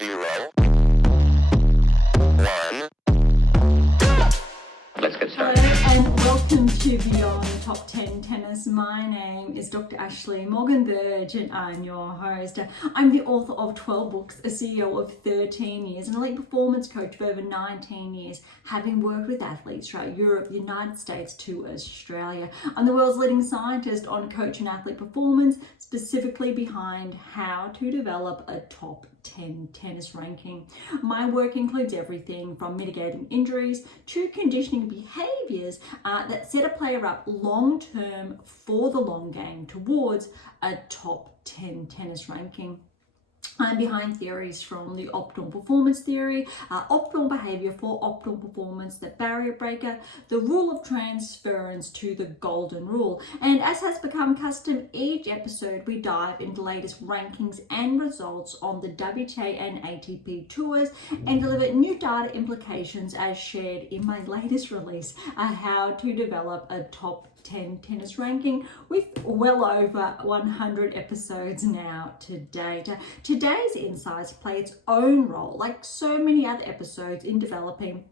0, 1. Let's get started. Hello and welcome to Beyond Top 10 Tennis. My name is Dr. Morgan Berge and I'm your host. I'm the author of 12 books, a CEO of 13 years, an elite performance coach for over 19 years, having worked with athletes throughout Europe, the United States to Australia. I'm the world's leading scientist on coach and athlete performance, specifically behind how to develop a top 10 tennis ranking. My work includes everything from mitigating injuries to conditioning behaviors that set a player up long term for the long game towards a top 10 tennis ranking. I'm behind theories from the optimal performance theory, optimal behavior for optimal performance, the barrier breaker, the rule of transference to the golden rule. And as has become custom, each episode we dive into latest rankings and results on the WTA and ATP tours and deliver new data implications as shared in my latest release, How to Develop a Top 10 Tennis Ranking, with well over 100 episodes now to date. Today's insights play its own role, like so many other episodes, in developing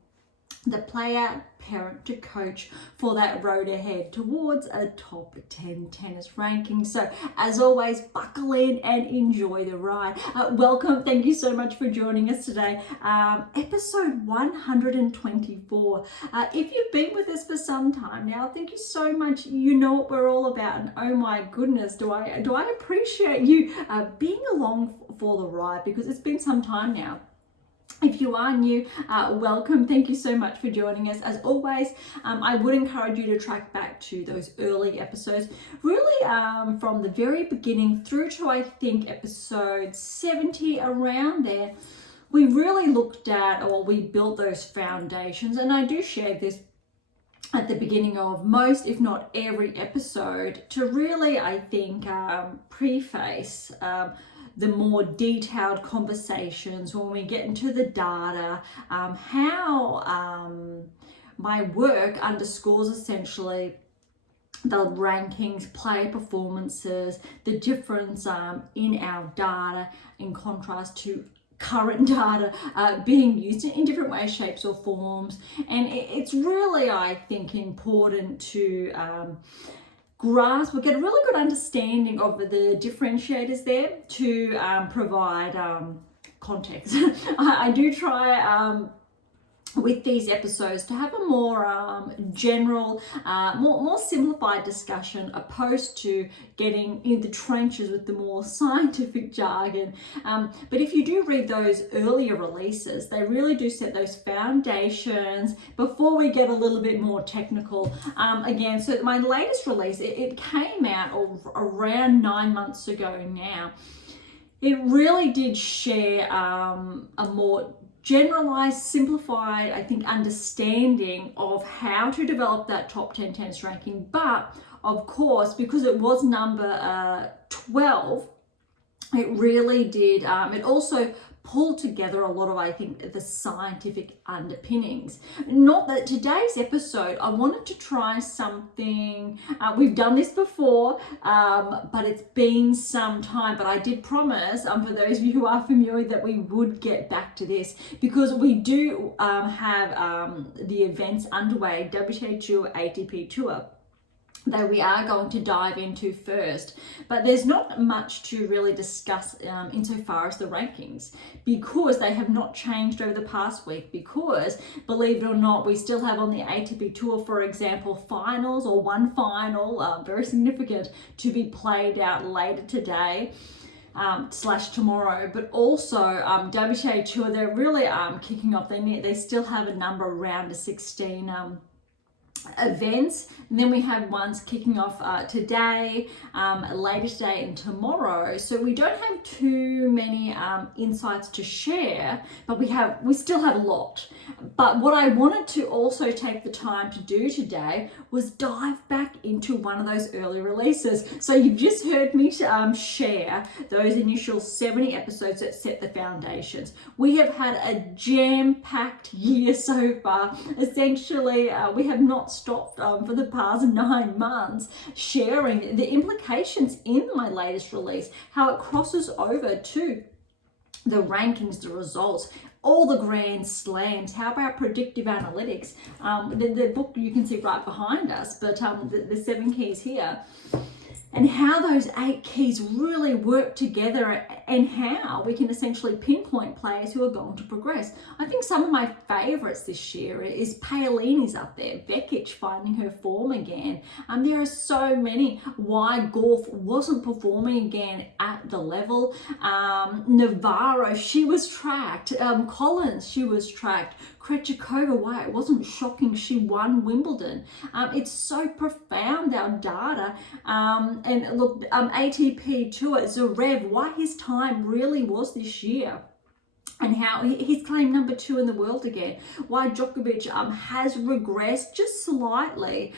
the player, parent to coach for that road ahead towards a top 10 tennis ranking. So as always, buckle in and enjoy the ride. Welcome. Thank you so much for joining us today. Episode 124. If you've been with us for some time now, thank you so much. You know what we're all about. And oh my goodness, do I appreciate you being along for the ride, because it's been some time now. If you are new, welcome. Thank you so much for joining us. As always, I would encourage you to track back to those early episodes, really from the very beginning through to, I think, episode 70, around there. We really looked at, or we built those foundations, and I do share this at the beginning of most, if not every episode, to really, I think, preface the more detailed conversations when we get into the data, how my work underscores essentially the rankings, player performances, the difference in our data in contrast to current data being used in different ways, shapes or forms. And it's really, I think, important to grasp, we'll get a really good understanding of the differentiators there to provide context. I do try with these episodes to have a more general, more simplified discussion, opposed to getting in the trenches with the more scientific jargon. But if you do read those earlier releases, they really do set those foundations before we get a little bit more technical. Again, so my latest release, it came out around 9 months ago now. It really did share a more generalized, simplified, I think, understanding of how to develop that top 10 tennis ranking. But of course, because it was number 12, it really did, it also pulled together a lot of, I think, the scientific underpinnings. Not that today's episode, I wanted to try something, we've done this before, but it's been some time, but I did promise, for those of you who are familiar, that we would get back to this, because we do have the events underway, WTA Tour, ATP Tour, that we are going to dive into first. But there's not much to really discuss insofar as the rankings, because they have not changed over the past week, because, believe it or not, we still have on the ATP Tour, for example, finals, or one final, very significant, to be played out later today. / tomorrow, but also WTA Tour, they're really kicking off. They still have a number around to 16 events, and then we have ones kicking off today, later today and tomorrow. So we don't have too many insights to share, but we still have a lot. But what I wanted to also take the time to do today was dive back into one of those early releases. So you've just heard me share those initial 70 episodes that set the foundations. We have had a jam-packed year so far. Essentially, we have not stopped for the past 9 months sharing the implications in my latest release, how it crosses over to the rankings, the results, all the grand slams. How about predictive analytics? The book you can see right behind us, but the 7 keys here, and how those 8 keys really work together, and how we can essentially pinpoint players who are going to progress. I think some of my favorites this year is Paolini's up there, Vekic finding her form again. There are so many. Why Golf wasn't performing again at the level. Navarro, she was tracked. Collins, she was tracked. Krejcikova, why it wasn't shocking she won Wimbledon. It's so profound, our data. And look, ATP Tour, Zverev, why his time really was this year, and how he's claimed number 2 in the world again. Why Djokovic has regressed just slightly.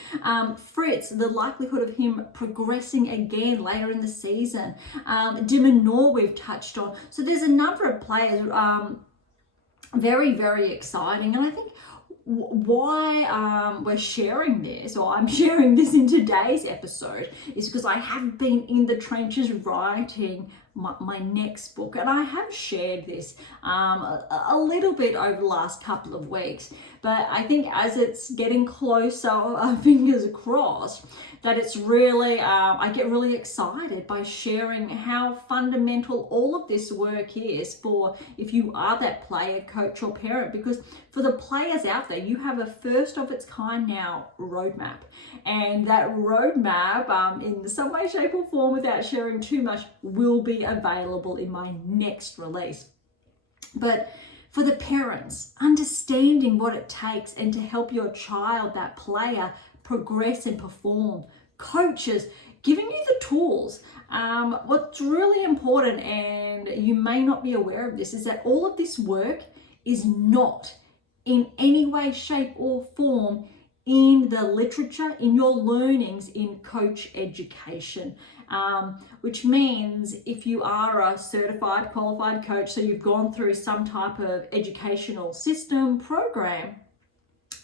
Fritz, the likelihood of him progressing again later in the season. Dimonor we've touched on. So there's a number of players, very, very exciting. And I think why we're sharing this, or I'm sharing this in today's episode, is because I have been in the trenches writing my next book, and I have shared this a little bit over the last couple of weeks, but I think as it's getting closer, fingers crossed, that it's really, I get really excited by sharing how fundamental all of this work is for if you are that player, coach or parent, because for the players out there, you have a first of its kind now roadmap, and that roadmap in some way, shape or form, without sharing too much, will be available in my next release. But for the parents, understanding what it takes and to help your child, that player, progress and perform. Coaches, giving you the tools. What's really important, and you may not be aware of this, is that all of this work is not in any way, shape or form in the literature, in your learnings in coach education. Which means if you are a certified, qualified coach, so you've gone through some type of educational system program,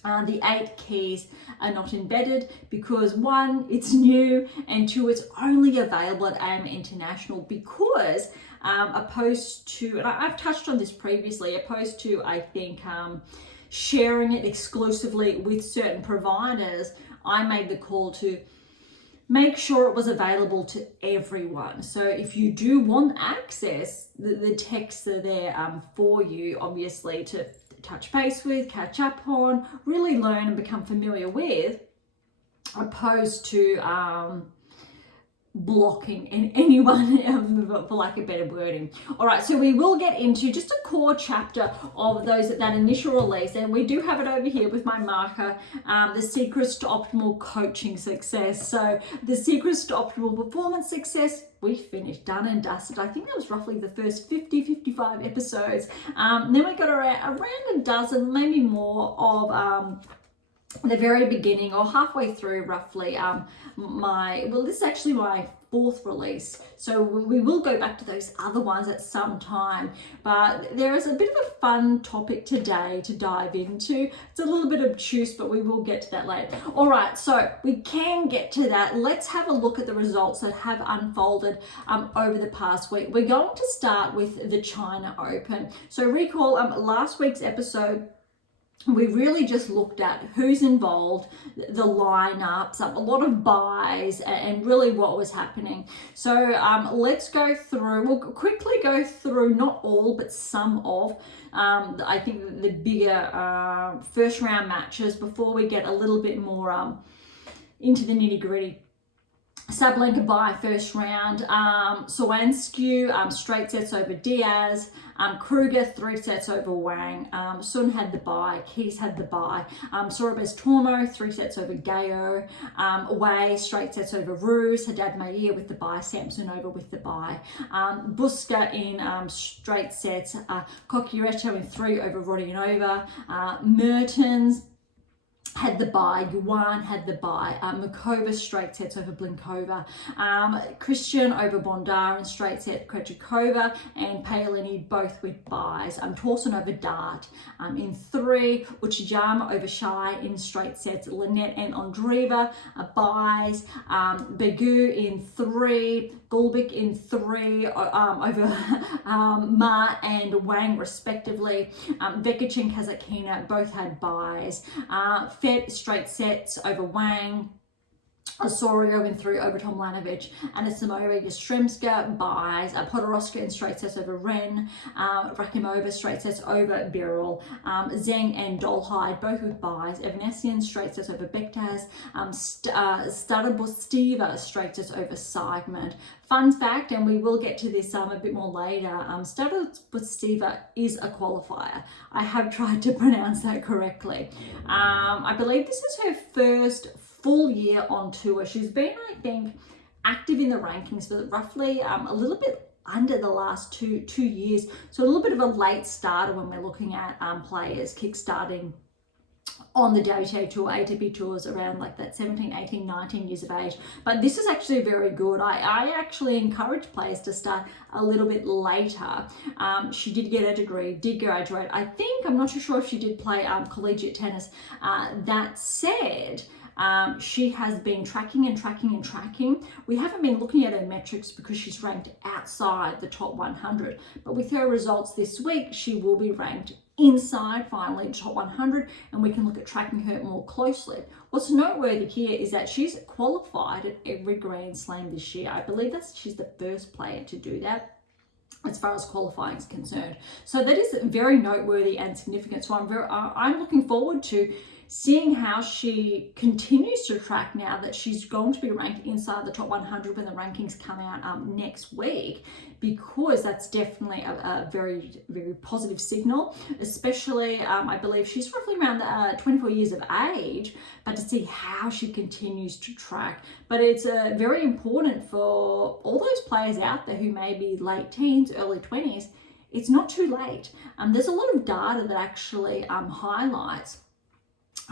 the 8 keys are not embedded because 1, it's new, and 2, it's only available at AM8 International, because opposed to, and I've touched on this previously, opposed to, I think, sharing it exclusively with certain providers, I made the call to make sure it was available to everyone. So if you do want access, the texts are there for you, obviously, to touch base with, catch up on, really learn and become familiar with, opposed to blocking anyone, for lack of better wording. All right, so we will get into just a core chapter of that initial release, and we do have it over here with my marker, the secrets to optimal coaching success. So the secrets to optimal performance success, we finished, done and dusted. I think that was roughly the first 55 episodes. Then we got around a dozen, maybe more, of the very beginning, or halfway through roughly, this is actually my 4th release, so we will go back to those other ones at some time, but there is a bit of a fun topic today to dive into. It's a little bit obtuse, but we will get to that later. All right, so we can get to that. Let's have a look at the results that have unfolded over the past week. We're going to start with the China Open. So recall last week's episode, we really just looked at who's involved, the lineups, a lot of buys, and really what was happening. So let's go through, we'll quickly go through not all, but some of, I think, the bigger first round matches before we get a little bit more into the nitty gritty. Sabalenka bye first round, Soansky straight sets over Diaz, Kruger 3 sets over Wang, Sun had the bye, Keys had the bye, Sorobes Tormo 3 sets over Gayo, Wei straight sets over Ruse, Haddad Maia with the bye, Samsonova with the bye, Buska in straight sets, Cocchiaretto in 3 over Rodionova, Mertens had the bye, Yuan had the bye, Makova straight sets over Blinkova, Christian over Bondar in straight set, Krejcikova and Paolini both with buys, Torsen over Dart in 3, Uchijama over Shai in straight sets, Lynette and Andreeva buys, Begu in 3, Gulbik in 3 over Ma and Wang respectively. Vekic and Kazakina both had buys. Fed straight sets over Wang. Osorio in 3 over Tomljanovic, and Asimova Yastremska buys. Podoroska in straight sets over Ren. Rakimova straight sets over Birol. Zheng and Dolhide both with buys. Evanesian straight sets over Bektas. Stadabostiva straight sets over Seidman. Fun fact, and we will get to this a bit more later, Stadabostiva is a qualifier. I have tried to pronounce that correctly. I believe this is her first full year on tour. She's been, I think, active in the rankings for roughly a little bit under the last two years. So a little bit of a late starter when we're looking at players kickstarting on the WTA tour, ATP tours around like that 17, 18, 19 years of age. But this is actually very good. I actually encourage players to start a little bit later. She did get a degree, did graduate. I'm not too sure if she did play collegiate tennis. That said, she has been tracking. We haven't been looking at her metrics because she's ranked outside the top 100. But with her results this week, she will be ranked inside finally the top 100, and we can look at tracking her more closely. What's noteworthy here is that she's qualified at every Grand Slam this year. I believe she's the first player to do that as far as qualifying is concerned. So that is very noteworthy and significant. So I'm looking forward to seeing how she continues to track now that she's going to be ranked inside the top 100 when the rankings come out next week, because that's definitely a very, very positive signal, especially I believe she's roughly around 24 years of age, but to see how she continues to track. But it's very important for all those players out there who may be late teens, early 20s. It's not too late. There's a lot of data that actually highlights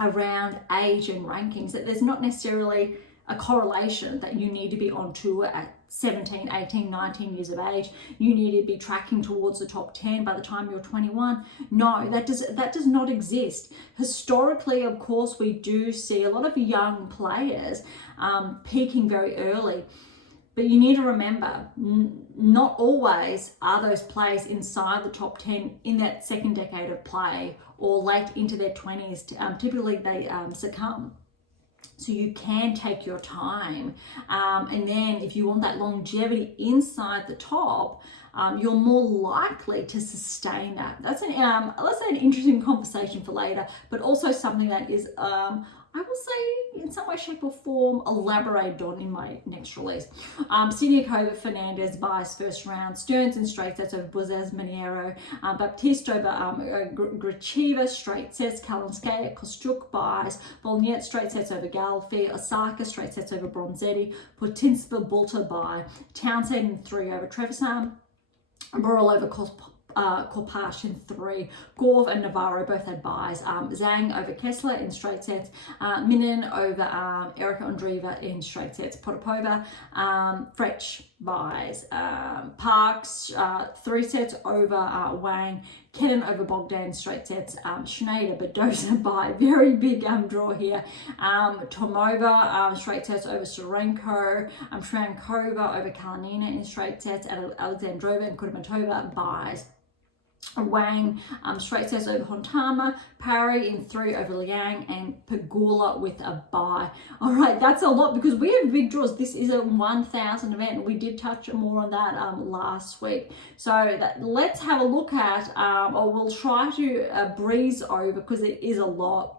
around age and rankings, that there's not necessarily a correlation that you need to be on tour at 17, 18, 19 years of age. You need to be tracking towards the top 10 by the time you're 21. No, that does not exist. Historically, of course, we do see a lot of young players peaking very early. But you need to remember, not always are those players inside the top 10 in that second decade of play or late into their 20s. Typically, they succumb. So you can take your time. And then if you want that longevity inside the top, you're more likely to sustain that. That's let's say an interesting conversation for later, but also something that is I will say in some way, shape or form elaborated on in my next release. Siniakova, Fernandez buys first round. Stearns in straight sets over Buzez, Maniero. Baptiste over Gracheva, straight sets. Kalinskaya, Kostyuk buys. Volnyet, straight sets over Galfi. Osaka, straight sets over Bronzetti. Putintseva, Bulta buy. Townsend in 3 over Trevisan. Burrell over Korpash in 3. Gorv and Navarro both had buys. Zhang over Kessler in straight sets. Minin over Erika Andreeva in straight sets. Potapova, Fretch buys. Parks 3 sets over Wang. Kennan over Bogdan straight sets. Schneider, Badoza buy. Very big draw here. Tomova straight sets over Sorenko. Shrankova over Kalinina in straight sets. Alexandrova and Kudermetova buys. Wang straight sets over Hontama, Parry in 3 over Liang, and Pegula with a buy. All right, that's a lot because we have big draws. This is a 1,000 event. We did touch more on that last week. So let's have a look at, or we'll try to breeze over because it is a lot.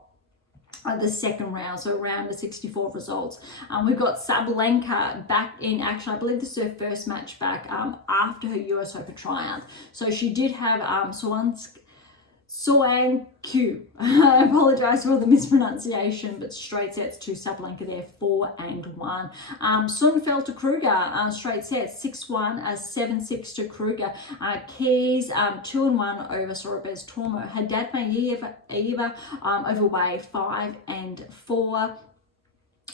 The second round, so around the 64 results. We've got Sabalenka back in action. I believe this is her first match back after her US Open triumph. So she did have Soankyu. I apologize for the mispronunciation, but straight sets to Sabalenka there, 4-1. Sunfeld to Kruger, straight sets, 6-1, 7-6 to Kruger. Keys, 2-1 over Sorobes Tormo. Haddad Mayeva over Wei, 5-4.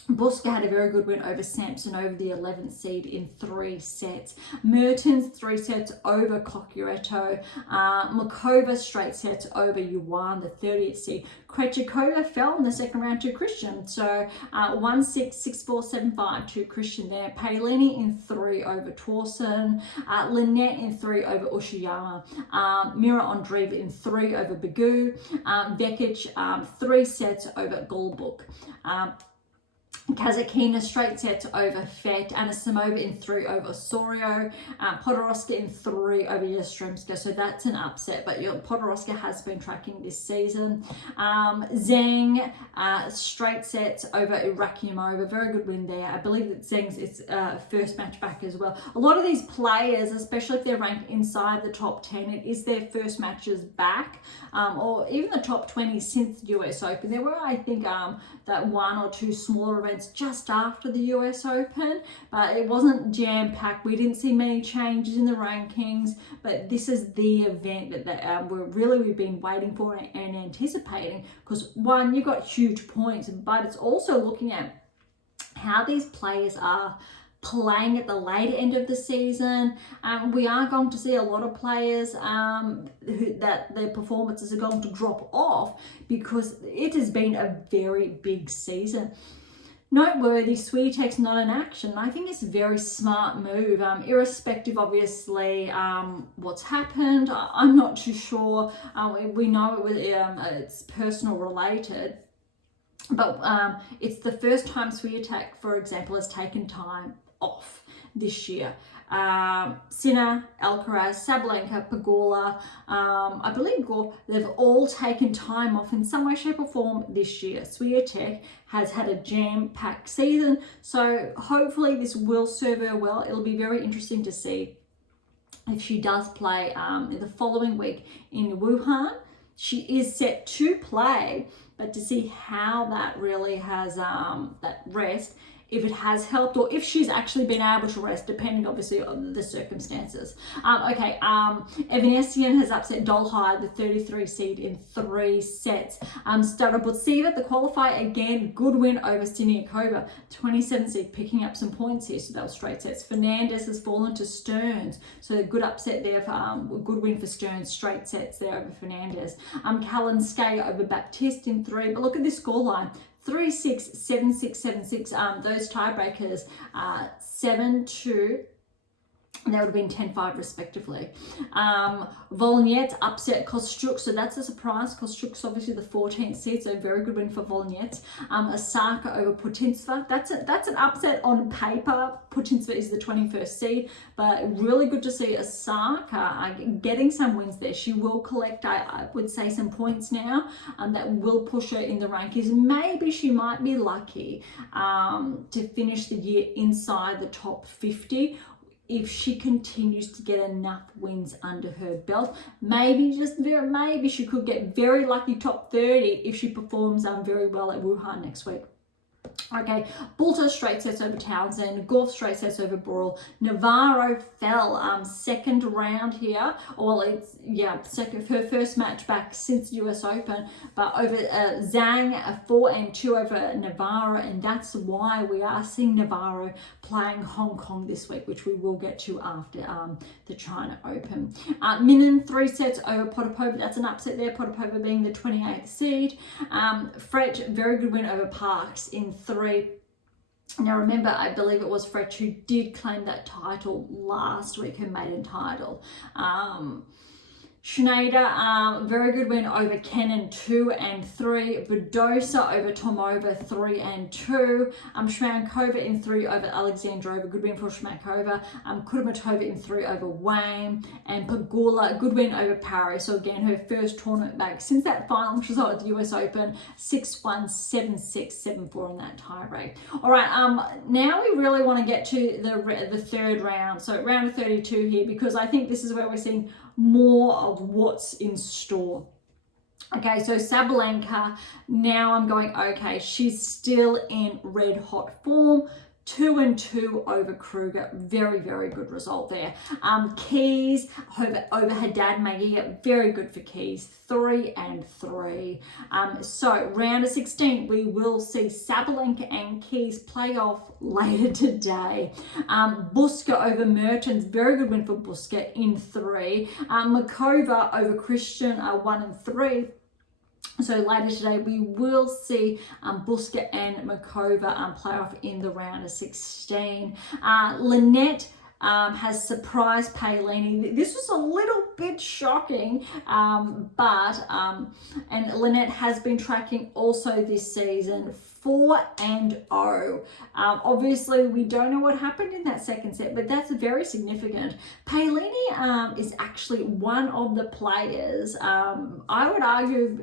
Buska had a very good win over Sampson over the 11th seed in 3 sets. Mertens 3 sets over Cocchiaretto. Makova straight sets over Yuan, the 30th seed. Krejcikova fell in the second round to Christian. So 1-6, 6-4, 7-5 to Christian there. Paolini in 3 over Torsen. Lynette in 3 over Ushiyama. Mira Andreeva in 3 over Begu. Vekic 3 sets over Golbuk. Kazakina straight sets over Fet, Anisimova in 3 over Osorio, Podoroska in 3 over Yastremska, so that's an upset, but Podoroska has been tracking this season. Zheng straight sets over Irakimova, very good win there. I believe that Zheng's is first match back as well. A lot of these players, especially if they're ranked inside the top 10, it is their first matches back, or even the top 20 since the US Open. There were, I think, that 1 or 2 smaller events just after the US Open, but it wasn't jam-packed. We didn't see many changes in the rankings, but this is the event that we've been waiting for and anticipating, because one, you've got huge points, but it's also looking at how these players are playing at the later end of the season. We are going to see a lot of players that their performances are going to drop off because it has been a very big season. Noteworthy, Swiatek's not in action. I think it's a very smart move, irrespective, obviously, what's happened. I'm not too sure. We know it's personal related. But it's the first time Swiatek, for example, has taken time off this year. Sinner, Alcaraz, Sabalenka, Pegula, I believe they've all taken time off in some way, shape or form this year. Swiatek has had a jam-packed season, so hopefully this will serve her well. It'll be very interesting to see if she does play in the following week in Wuhan. She is set to play, but to see how that really has that rest, if it has helped or if she's actually been able to rest, depending obviously on the circumstances. Evanesian has upset Dolhide, the 33 seed, in 3 sets. Starobutsiva, the qualifier, again, good win over Siniakova, 27 seed, picking up some points here, so that was straight sets. Fernandez has fallen to Stearns, so a good upset there, for good win for Stearns, straight sets there over Fernandez. Kalinskaya over Baptiste in 3, but look at this scoreline. 3-6, 7-6, 7-6, those tiebreakers, 7-2, and that would have been 10-5 respectively. Volnyets upset Kostruk, so that's a surprise. Kostruk's obviously the 14th seed, so very good win for Volnyets. Osaka over Putintseva, that's an upset on paper. Putintseva is the 21st seed, but really good to see Osaka getting some wins there. She will collect, I would say, some points now that will push her in the rankings. Maybe she might be lucky to finish the year inside the top 50, if she continues to get enough wins under her belt. Maybe she could get very lucky top 30 if she performs very well at Wuhan next week. Okay, Bulter straight sets over Townsend, Gorf straight sets over Boral. Navarro fell second round here. Well, it's her first match back since US Open, but over Zhang, 4-2 over Navarro, and that's why we are seeing Navarro playing Hong Kong this week, which we will get to after the China Open. Minen 3 sets over Potapova, that's an upset there, Potapova being the 28th seed. Fretch, very good win over Parks in 3. Now remember, I believe it was Fretch who did claim that title last week, her maiden title. Schneider, very good win over Kenin, 2-3. Badosa over Tomova, 3-2. Shmankova in 3 over Alexandrova, good win for Shmankova. Kudermetova in 3 over Wayne. And Pegula, good win over Paris. So again, her first tournament back since that final result at the US Open, 6-1, 7-6, 7-4 in that tie break. All right, now we really want to get to the third round. So round of 32 here, because I think this is where we're seeing more of what's in store. Okay, so Sabalenka, now I'm going, okay, she's still in red hot form. 2-2 over Kruger. Very, very good result there. Keys over Haddad Magia. Very good for Keys. 3-3. So round of 16, we will see Sabalenka and Keys play off later today. Buska over Mertens. Very good win for Buska in 3. Makova over Christian 1-3. So later today, we will see Buska and Makova play off in the round of 16. Lynette has surprised Paolini. This was a little bit shocking, and Lynette has been tracking also this season 4-0. Obviously, we don't know what happened in that second set, but that's very significant. Paolini is actually one of the players, I would argue,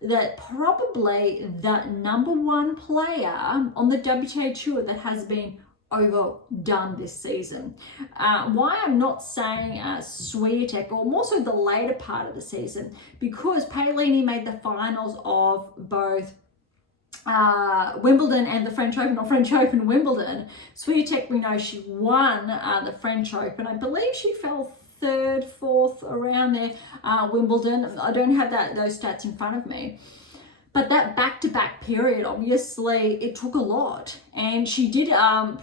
that probably the number one player on the WTA Tour that has been overdone this season. Why I'm not saying Swiatek, or more so the later part of the season, because Paolini made the finals of both Wimbledon and the French Open, or French Open Wimbledon. Swiatek, we know she won the French Open. I believe she fell third, fourth, around there. Wimbledon, I don't have those stats in front of me. But that back-to-back period, obviously, it took a lot. And she did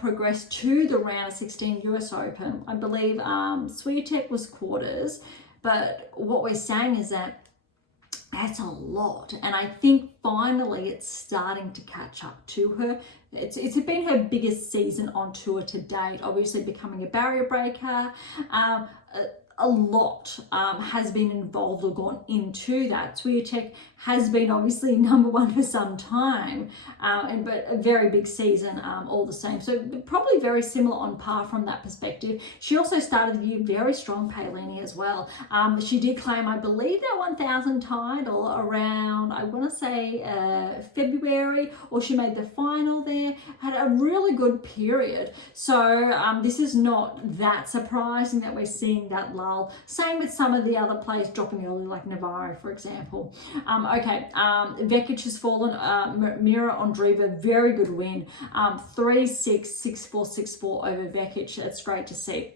progress to the round of 16 US Open. I believe Swiatek was quarters. But what we're saying is that that's a lot. And I think finally it's starting to catch up to her. It's been her biggest season on tour to date, obviously becoming a barrier breaker. A lot has been involved or gone into that. Swiatek has been obviously number one for some time, but a very big season all the same. So probably very similar on par from that perspective. She also started the year very strong, Paolini, as well. She did claim, I believe, that 1,000 title around, I want to say February, or she made the final there. Had a really good period. So this is not that surprising that we're seeing that lull. Same with some of the other players dropping early, like Navarro, for example. Vekic has fallen. Mira Andreeva, very good win. 3-6, 6-4, 6-4 over Vekic. That's great to see.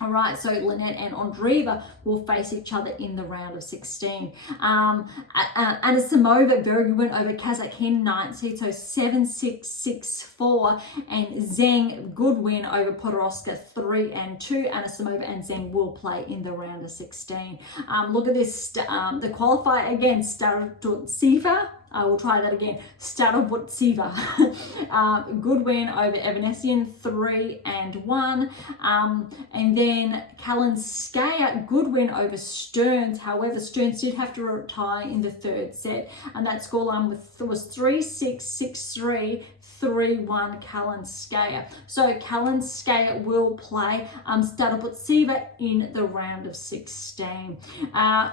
All right, so Lynette and Andreeva will face each other in the round of 16. Anisimova, very good win over Kazakhstan, 9th seed, so 7-6, 6-4. And Zheng, good win over Podoroska, 3-2. Anisimova and Zheng will play in the round of 16. Look at this, the qualifier again, Starotsiva. We'll try that again. Starotsiva. Good win over Evanesian, 3-1. And then Kalinskaya, good win over Stearns. However, Stearns did have to retire in the third set. And that scoreline was 3-6, 6-3, 3-1 Kalinskaya. So Kalinskaya will play Starotsiva in the round of 16.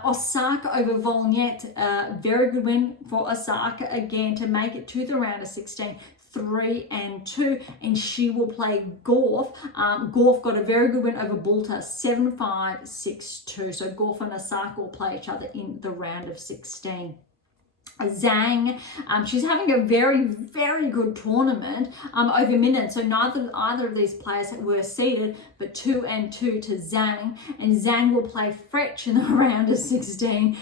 Osaka over Volnyet, very good win for Osaka again to make it to the round of 16. 3-2, and she will play Gauff. Gauff got a very good win over Bulta, 7-5, 6-2. So Gauff and Osaka will play each other in the round of 16. Zhang, she's having a very, very good tournament over Minnan. So either of these players were seeded, but 2-2 to Zhang. And Zhang will play Frech in the round of 16.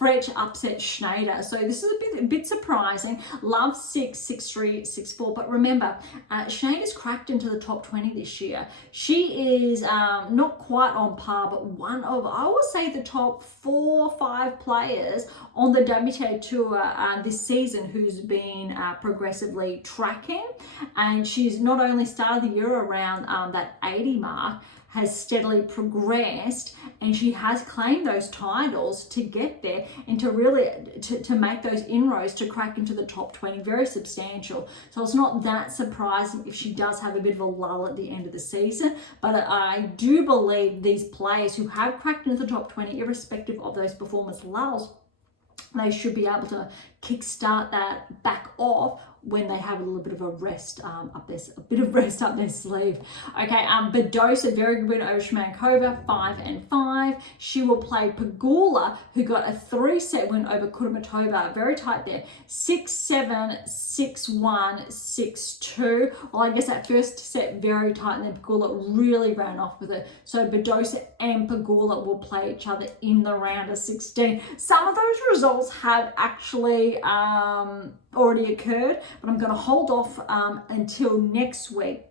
Frech upset Schneider. So this is a bit surprising. Love 6, 6-3, 6-4. But remember, Schneider's cracked into the top 20 this year. She is not quite on par, but one of, I would say, the top 4 or 5 players on the WTA Tour this season who's been progressively tracking. And she's not only started the year around that 80 mark, has steadily progressed, and she has claimed those titles to get there and to really to make those inroads to crack into the top 20. Very substantial. So it's not that surprising if she does have a bit of a lull at the end of the season. But I do believe these players who have cracked into the top 20, irrespective of those performance lulls, they should be able to kickstart that back off when they have a little bit of a rest up their sleeve. Okay, Berge, a very good win over Shmankova, 5-5. She will play Pegula, who got a 3-set win over Kudermetova, very tight there, 6-7, 6-1, 6-2. Well, I guess that first set very tight, and then Pegula really ran off with it. So Berge and Pegula will play each other in the round of 16. Some of those results have actually already occurred, but I'm going to hold off until next week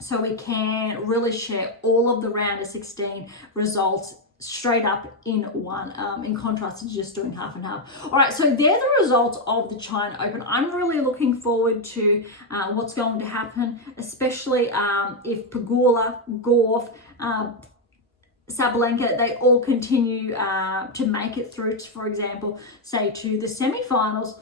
so we can really share all of the round of 16 results straight up in one, in contrast to just doing half and half. All right, so they're the results of the China Open. I'm really looking forward to what's going to happen, especially if Pegula, Gauff, Sabalenka, they all continue to make it through, for example, say to the semi-finals,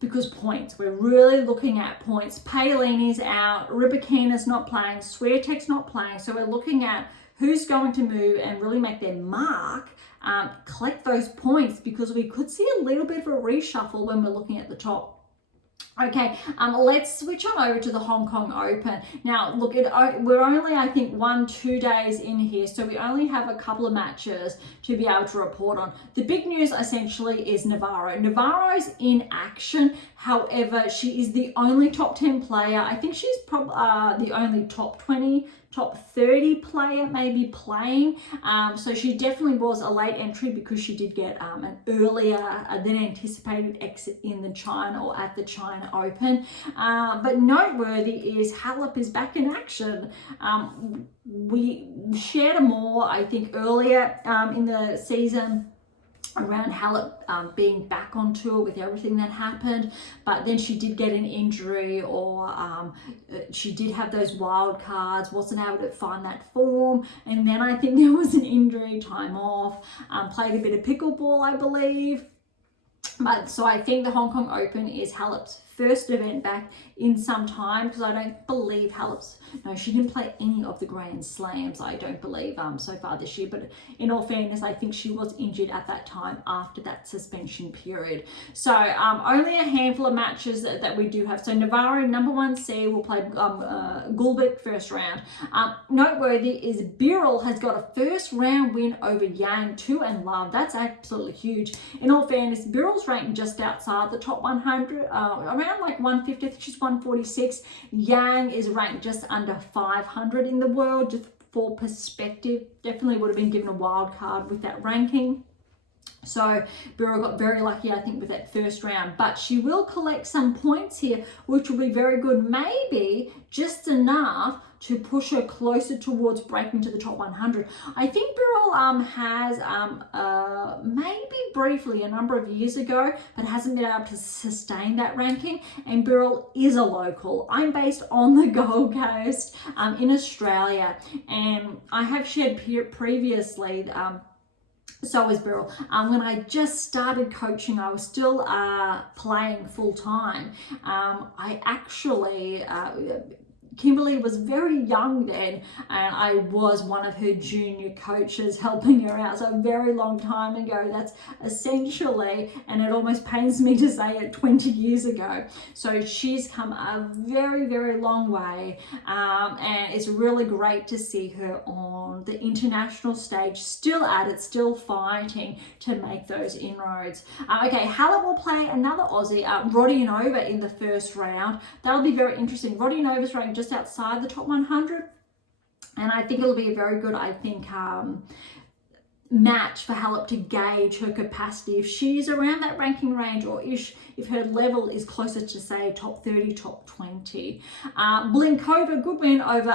because points, we're really looking at points. Paolini's out, Rybakina's not playing, Swiatek's not playing, so we're looking at who's going to move and really make their mark, collect those points, because we could see a little bit of a reshuffle when we're looking at the top. Okay, let's switch on over to the Hong Kong Open. Now, look, we're only, I think, 1-2 days in here, so we only have a couple of matches to be able to report on. The big news, essentially, is Navarro. Navarro's in action. However, she is the only top 10 player. I think she's probably the only top 20, top 30 player maybe playing. So she definitely was a late entry because she did get an earlier than anticipated exit in the China or at the China Open. But noteworthy is Halep is back in action. We shared more, I think, earlier in the season around Halep being back on tour with everything that happened, but then she did get an injury, or she did have those wild cards, wasn't able to find that form, and then I think there was an injury, time off, played a bit of pickleball, I believe. But so I think the Hong Kong Open is Halep's first event back in some time, because I don't believe she didn't play any of the Grand Slams, I don't believe, so far this year. But in all fairness, I think she was injured at that time after that suspension period. So only a handful of matches that we do have. So Navarro, number 1 seed, will play Gulbik first round. Noteworthy is Birrell has got a first round win over Yang, 2 love. That's absolutely huge. In all fairness, Birrell's ranked just outside the top 100, around like 150, I think she's 146. Yang is ranked just under 500 in the world. Just for perspective, definitely would have been given a wild card with that ranking. So Birrell got very lucky, I think, with that first round, but she will collect some points here, which will be very good, maybe just enough to push her closer towards breaking to the top 100. I think Birrell has maybe briefly a number of years ago, but hasn't been able to sustain that ranking. And Birrell is a local. I'm based on the Gold Coast in Australia, and I have shared previously. So is Birrell. When I just started coaching, I was still playing full time. I actually Kimberly was very young then, and I was one of her junior coaches helping her out. So a very long time ago. That's essentially, and it almost pains me to say it, 20 years ago. So she's come a very, very long way, and it's really great to see her on the international stage, still at it, still fighting to make those inroads. Okay, Halep will play another Aussie, Rodionova, in the first round. That'll be very interesting. Rodionova's ranked just outside the top 100, and I think it'll be a very good, match for Halep to gauge her capacity. If she's around that ranking range, or if her level is closer to, say, top 30, top 20. Blinkova, good win over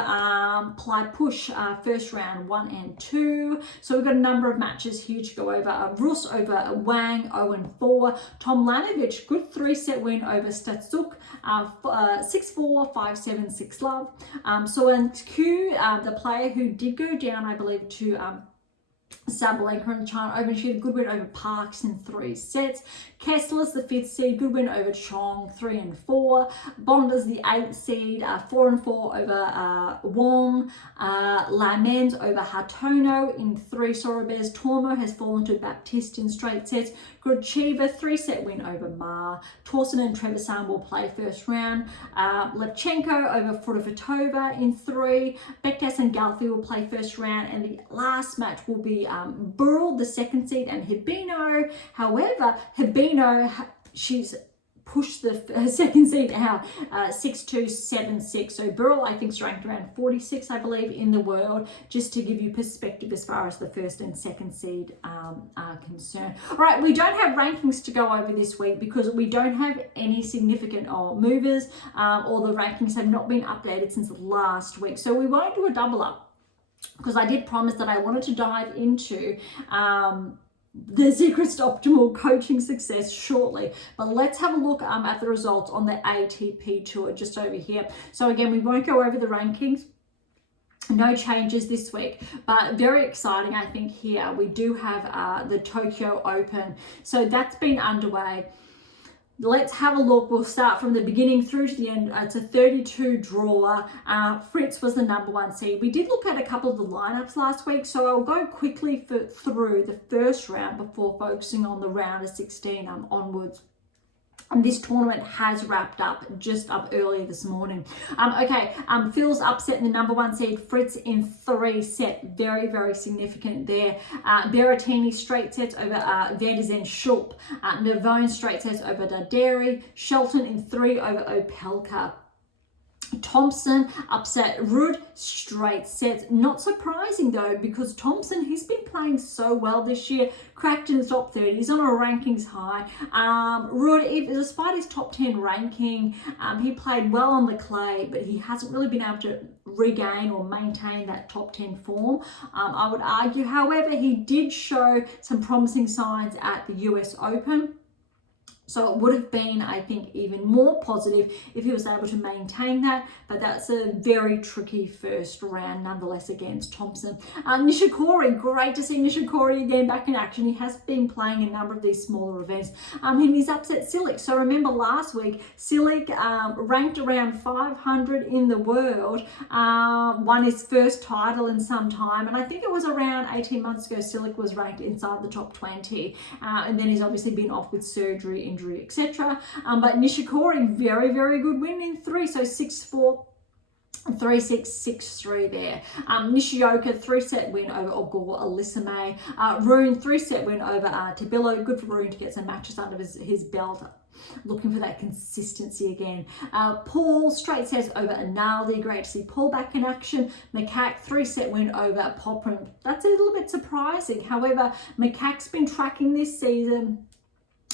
Push, first round 1 and 2. So we've got a number of matches here to go over. Rus over Wang, 0-4. Tomljanovic, good 3-set win over Statsuk, 6-4, 5-7, 6 love. So and Q, the player who did go down, I believe, to Sabalenka in the China Open, she had a good win over Parks in 3 sets. Kessler's the 5th seed, good win over Chong, 3 and 4. Bonda's the 8th seed, 4 and 4 over Wong. Lamens over Hartono in 3 Sorobes. Tormo has fallen to Baptiste in straight sets. Gracheva, 3-set win over Ma. Torsen and Trevisan will play first round. Lepchenko over Frutovitova in 3. Bektas and Galfi will play first round. And the last match will be Burrell, the 2nd seed, and Hibino. However, Hibino, she's pushed the 2nd seed out 6-2, 7-6. So Burrell, I think, is ranked around 46, I believe, in the world, just to give you perspective as far as the 1st and 2nd seed are concerned. All right, we don't have rankings to go over this week because we don't have any significant movers, or the rankings have not been updated since last week. So we won't do a double up, because I did promise that I wanted to dive into the secrets to optimal coaching success shortly. But let's have a look at the results on the ATP tour just over here. So again, we won't go over the rankings. No changes this week, but very exciting, I think. Here we do have the Tokyo Open. So that's been underway. Let's have a look. We'll start from the beginning through to the end. It's a 32 draw. Fritz was the number 1 seed. We did look at a couple of the lineups last week, so I'll go quickly through the first round before focusing on the round of 16 onwards. And this tournament has wrapped up just up earlier this morning. Phil's upset in the number 1 seed, Fritz, in 3 set. Very, very significant there. Berrettini straight sets over Verdezen Schulp. Navone straight sets over Darderi. Shelton in 3 over Opelka. Thompson upset Ruud, straight sets. Not surprising though, because Thompson, he's been playing so well this year, cracked in the top 30, he's on a rankings high. Ruud, despite his top 10 ranking, he played well on the clay, but he hasn't really been able to regain or maintain that top 10 form, I would argue. However, he did show some promising signs at the US Open. So it would have been, I think, even more positive if he was able to maintain that. But that's a very tricky first round, nonetheless, against Thompson. Nishikori, great to see Nishikori again back in action. He has been playing a number of these smaller events. And he's upset Silic. So remember last week, Silic ranked around 500 in the world, won his first title in some time. And I think it was around 18 months ago, Silic was ranked inside the top 20. And then he's obviously been off with surgery, injury, etc. But Nishikori, very, very good win in 3. So 6-4. 3-6, 6-3 there. Nishioka, 3-set win over Ogor Alyssime. Rune, 3-set win over Tabillo. Good for Rune to get some matches under his belt. Looking for that consistency again. Paul, straight sets over Analdi. Great to see Paul back in action. Macaque, 3-set win over Poprin. That's a little bit surprising. However, Macaque's been tracking this season,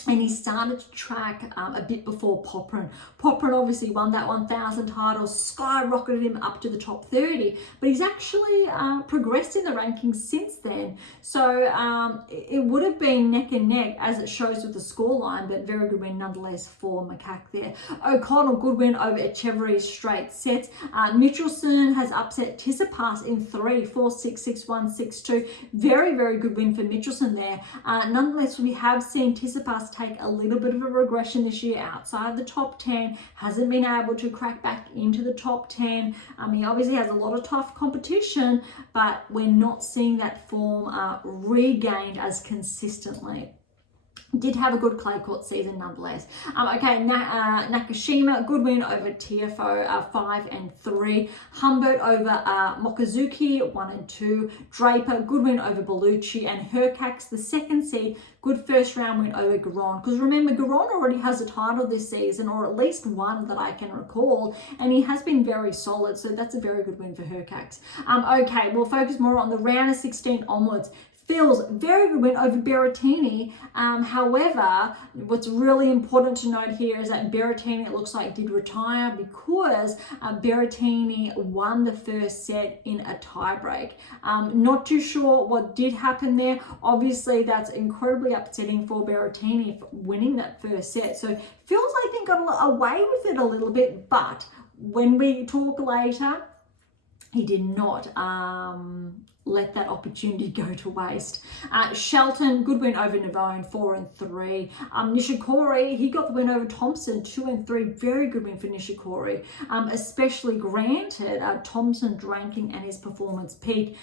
and he started to track a bit before Poprin. Poprin obviously won that 1,000 title, skyrocketed him up to the top 30, but he's actually progressed in the rankings since then. So it would have been neck and neck, as it shows with the scoreline, but very good win nonetheless for Macaque there. O'Connell, good win over Echeverry, straight sets. Mitchelson has upset Tsitsipas in 3, 4-6, 6-1, 6-2. Very, very good win for Mitchelson there. Nonetheless, we have seen Tsitsipas take a little bit of a regression this year outside the top 10, hasn't been able to crack back into the top 10. He obviously has a lot of tough competition, but we're not seeing that form regained as consistently. Did have a good clay court season nonetheless. Nakashima, good win over TFO, 5-3. Humbert over Mokazuki, 1-2. Draper, good win over Bellucci. And Hercax, the 2nd seed, good first round win over Garon. Because remember, Garon already has a title this season, or at least one that I can recall, and he has been very solid. So that's a very good win for Hercax. We'll focus more on the round of 16 onwards. Phil's very good win over Berrettini. However, what's really important to note here is that Berrettini, it looks like, did retire because Berrettini won the first set in a tiebreak. Not too sure what did happen there. Obviously, that's incredibly upsetting for Berrettini for winning that first set. So Phil's, I think, got away with it a little bit, but when we talk later, he did not let that opportunity go to waste. Shelton, good win over Navone, 4-3. Nishikori, he got the win over Thompson, 2-3. Very good win for Nishikori. Especially granted Thompson's ranking and his performance peak.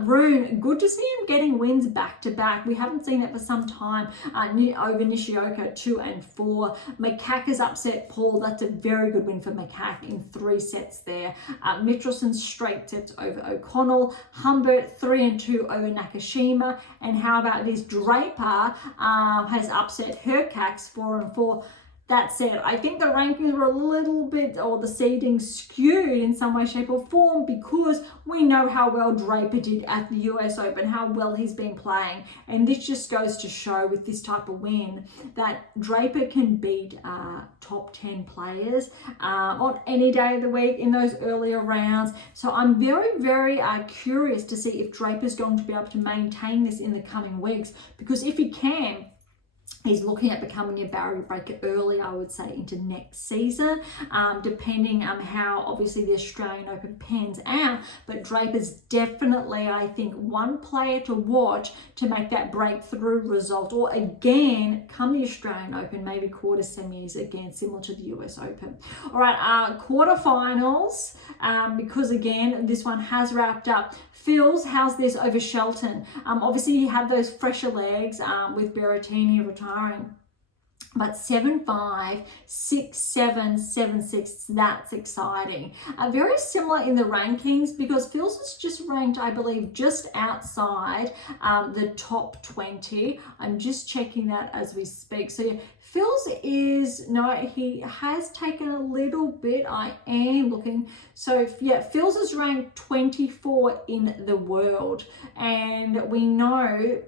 Rune, good to see him getting wins back to back. We haven't seen that for some time. Over Nishioka, 2-4. Makaka's upset Paul. That's a very good win for Makaka in 3 sets there. Mitchelson straight sets over O'Connell. Humbert 3-2 over Nakashima. And how about this? Draper has upset Hercax 4-4. That said, I think the rankings were a little bit, or the seeding skewed in some way, shape or form, because we know how well Draper did at the US Open, how well he's been playing. And this just goes to show with this type of win that Draper can beat top 10 players on any day of the week in those earlier rounds. So I'm very, very curious to see if Draper's going to be able to maintain this in the coming weeks, because if he can, he's looking at becoming a barrier breaker early, I would say, into next season, depending on how obviously the Australian Open pans out. But Draper's definitely, I think, one player to watch to make that breakthrough result, or again, come the Australian Open, maybe quarter semis again, similar to the US Open. All right, quarterfinals, because again, this one has wrapped up. Phils, how's this over Shelton? Obviously, he had those fresher legs with Berrettini retiring. But 7-5, 6-7, 7-6, that's exciting. Very similar in the rankings, because Phils is just ranked, I believe, just outside the top 20. I'm just checking that as we speak. So yeah, Phils is, no, he has taken a little bit. I am looking. So yeah, Phils is ranked 24 in the world. And we know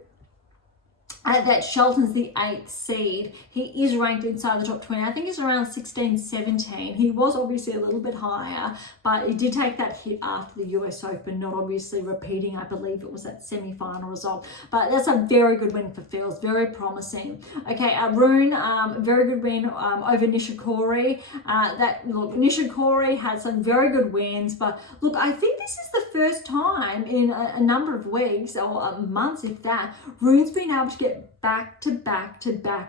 that Shelton's the 8th seed. He is ranked inside the top 20. I think he's around 16, 17. He was obviously a little bit higher, but he did take that hit after the US Open, not obviously repeating. I believe it was that semi-final result. But that's a very good win for Phils, very promising. Okay, Rune, very good win over Nishikori. Nishikori had some very good wins, but look, I think this is the first time in a number of weeks, or months if that, Rune's been able to get back-to-back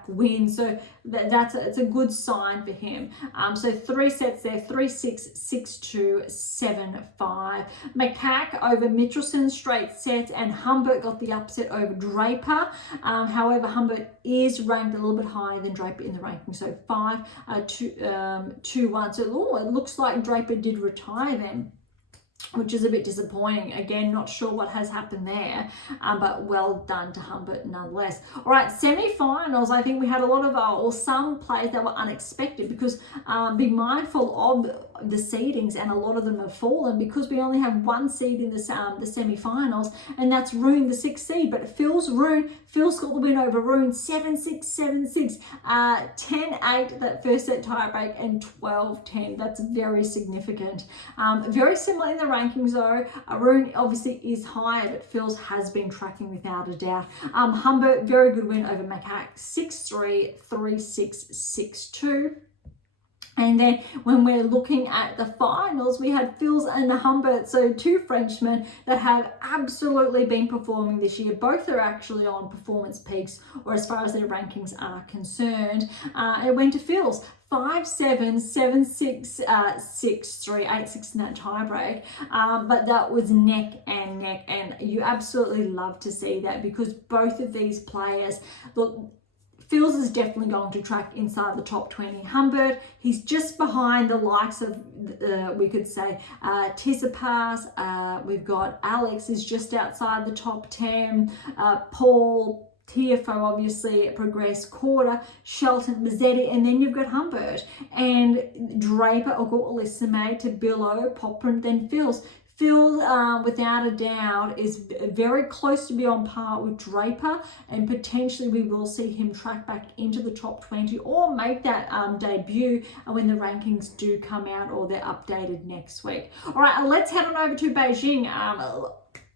wins. So it's a good sign for him. So 3 sets there, 3-6, 6-2, 7-5. Makak over Mitchelson, straight sets, and Humbert got the upset over Draper. However, Humbert is ranked a little bit higher than Draper in the ranking. So 5-2-1. So it looks like Draper did retire then, which is a bit disappointing. Again, not sure what has happened there, but well done to Humbert nonetheless. All right, semi-finals, I think we had a lot of, or some players that were unexpected, because be mindful of the seedings, and a lot of them have fallen because we only have 1 seed in the semi-finals, and that's Rune, the 6th seed. But Phil's got the win over Rune, 7-6, 7-6, 10-8, that first set tiebreak, and 12-10. That's very significant. Very similar in the rankings though. Rune obviously is higher, but Phil's has been tracking without a doubt. Humbert, very good win over Makak, 6-3, 3-6, 6-2. And then when we're looking at the finals, we had Phils and Humbert, so 2 Frenchmen that have absolutely been performing this year. Both are actually on performance peaks, or as far as their rankings are concerned. It went to Phils. 5-7, 7-6, 6-3, 8-6 in that tiebreak. But that was neck and neck, and you absolutely love to see that, because both of these players, look, Phils is definitely going to track inside the top 20. Humbert, he's just behind the likes of, we could say, Tsitsipas. We've got Alex is just outside the top 10. Paul, TFO obviously progressed, Quarter, Shelton, Mazzetti, and then you've got Humbert. And Draper, Ogo-Olisime, to Billow, Poprin, then Phils. Phil, without a doubt, is very close to be on par with Draper, and potentially we will see him track back into the top 20, or make that debut when the rankings do come out, or they're updated next week. All right, let's head on over to Beijing.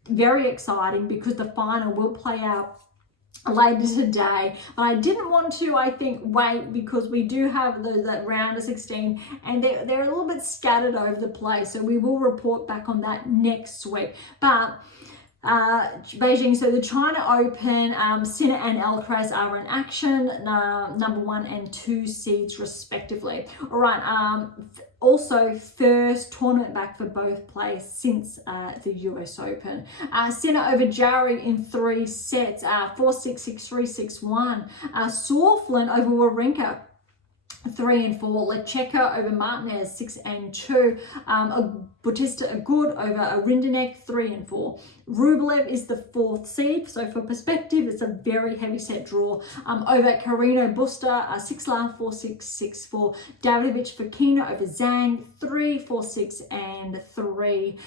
Very exciting, because the final will play out later today, but I didn't want to, I think, wait, because we do have that round of 16, and they're a little bit scattered over the place, so we will report back on that next week. But Beijing. So the China Open, Sinner and Alcaraz are in action, number 1 and 2 seeds respectively. All right. Also, first tournament back for both players since the US Open. Sinner over Jarry in 3 sets, 4-6, 6-3, 6-1. Sauflin over Wawrinka, 3 and 4. Lecheka over Martinez, 6 and 2. Bautista Agut over Rinderknech, 3 and 4. Rublev is the 4th seed, so for perspective, it's a very heavy set draw. Over Carreno Busta, 6-4, 4-6, 6-4. Davidovich Fokina over Zhang, 3, 4-6 and 3.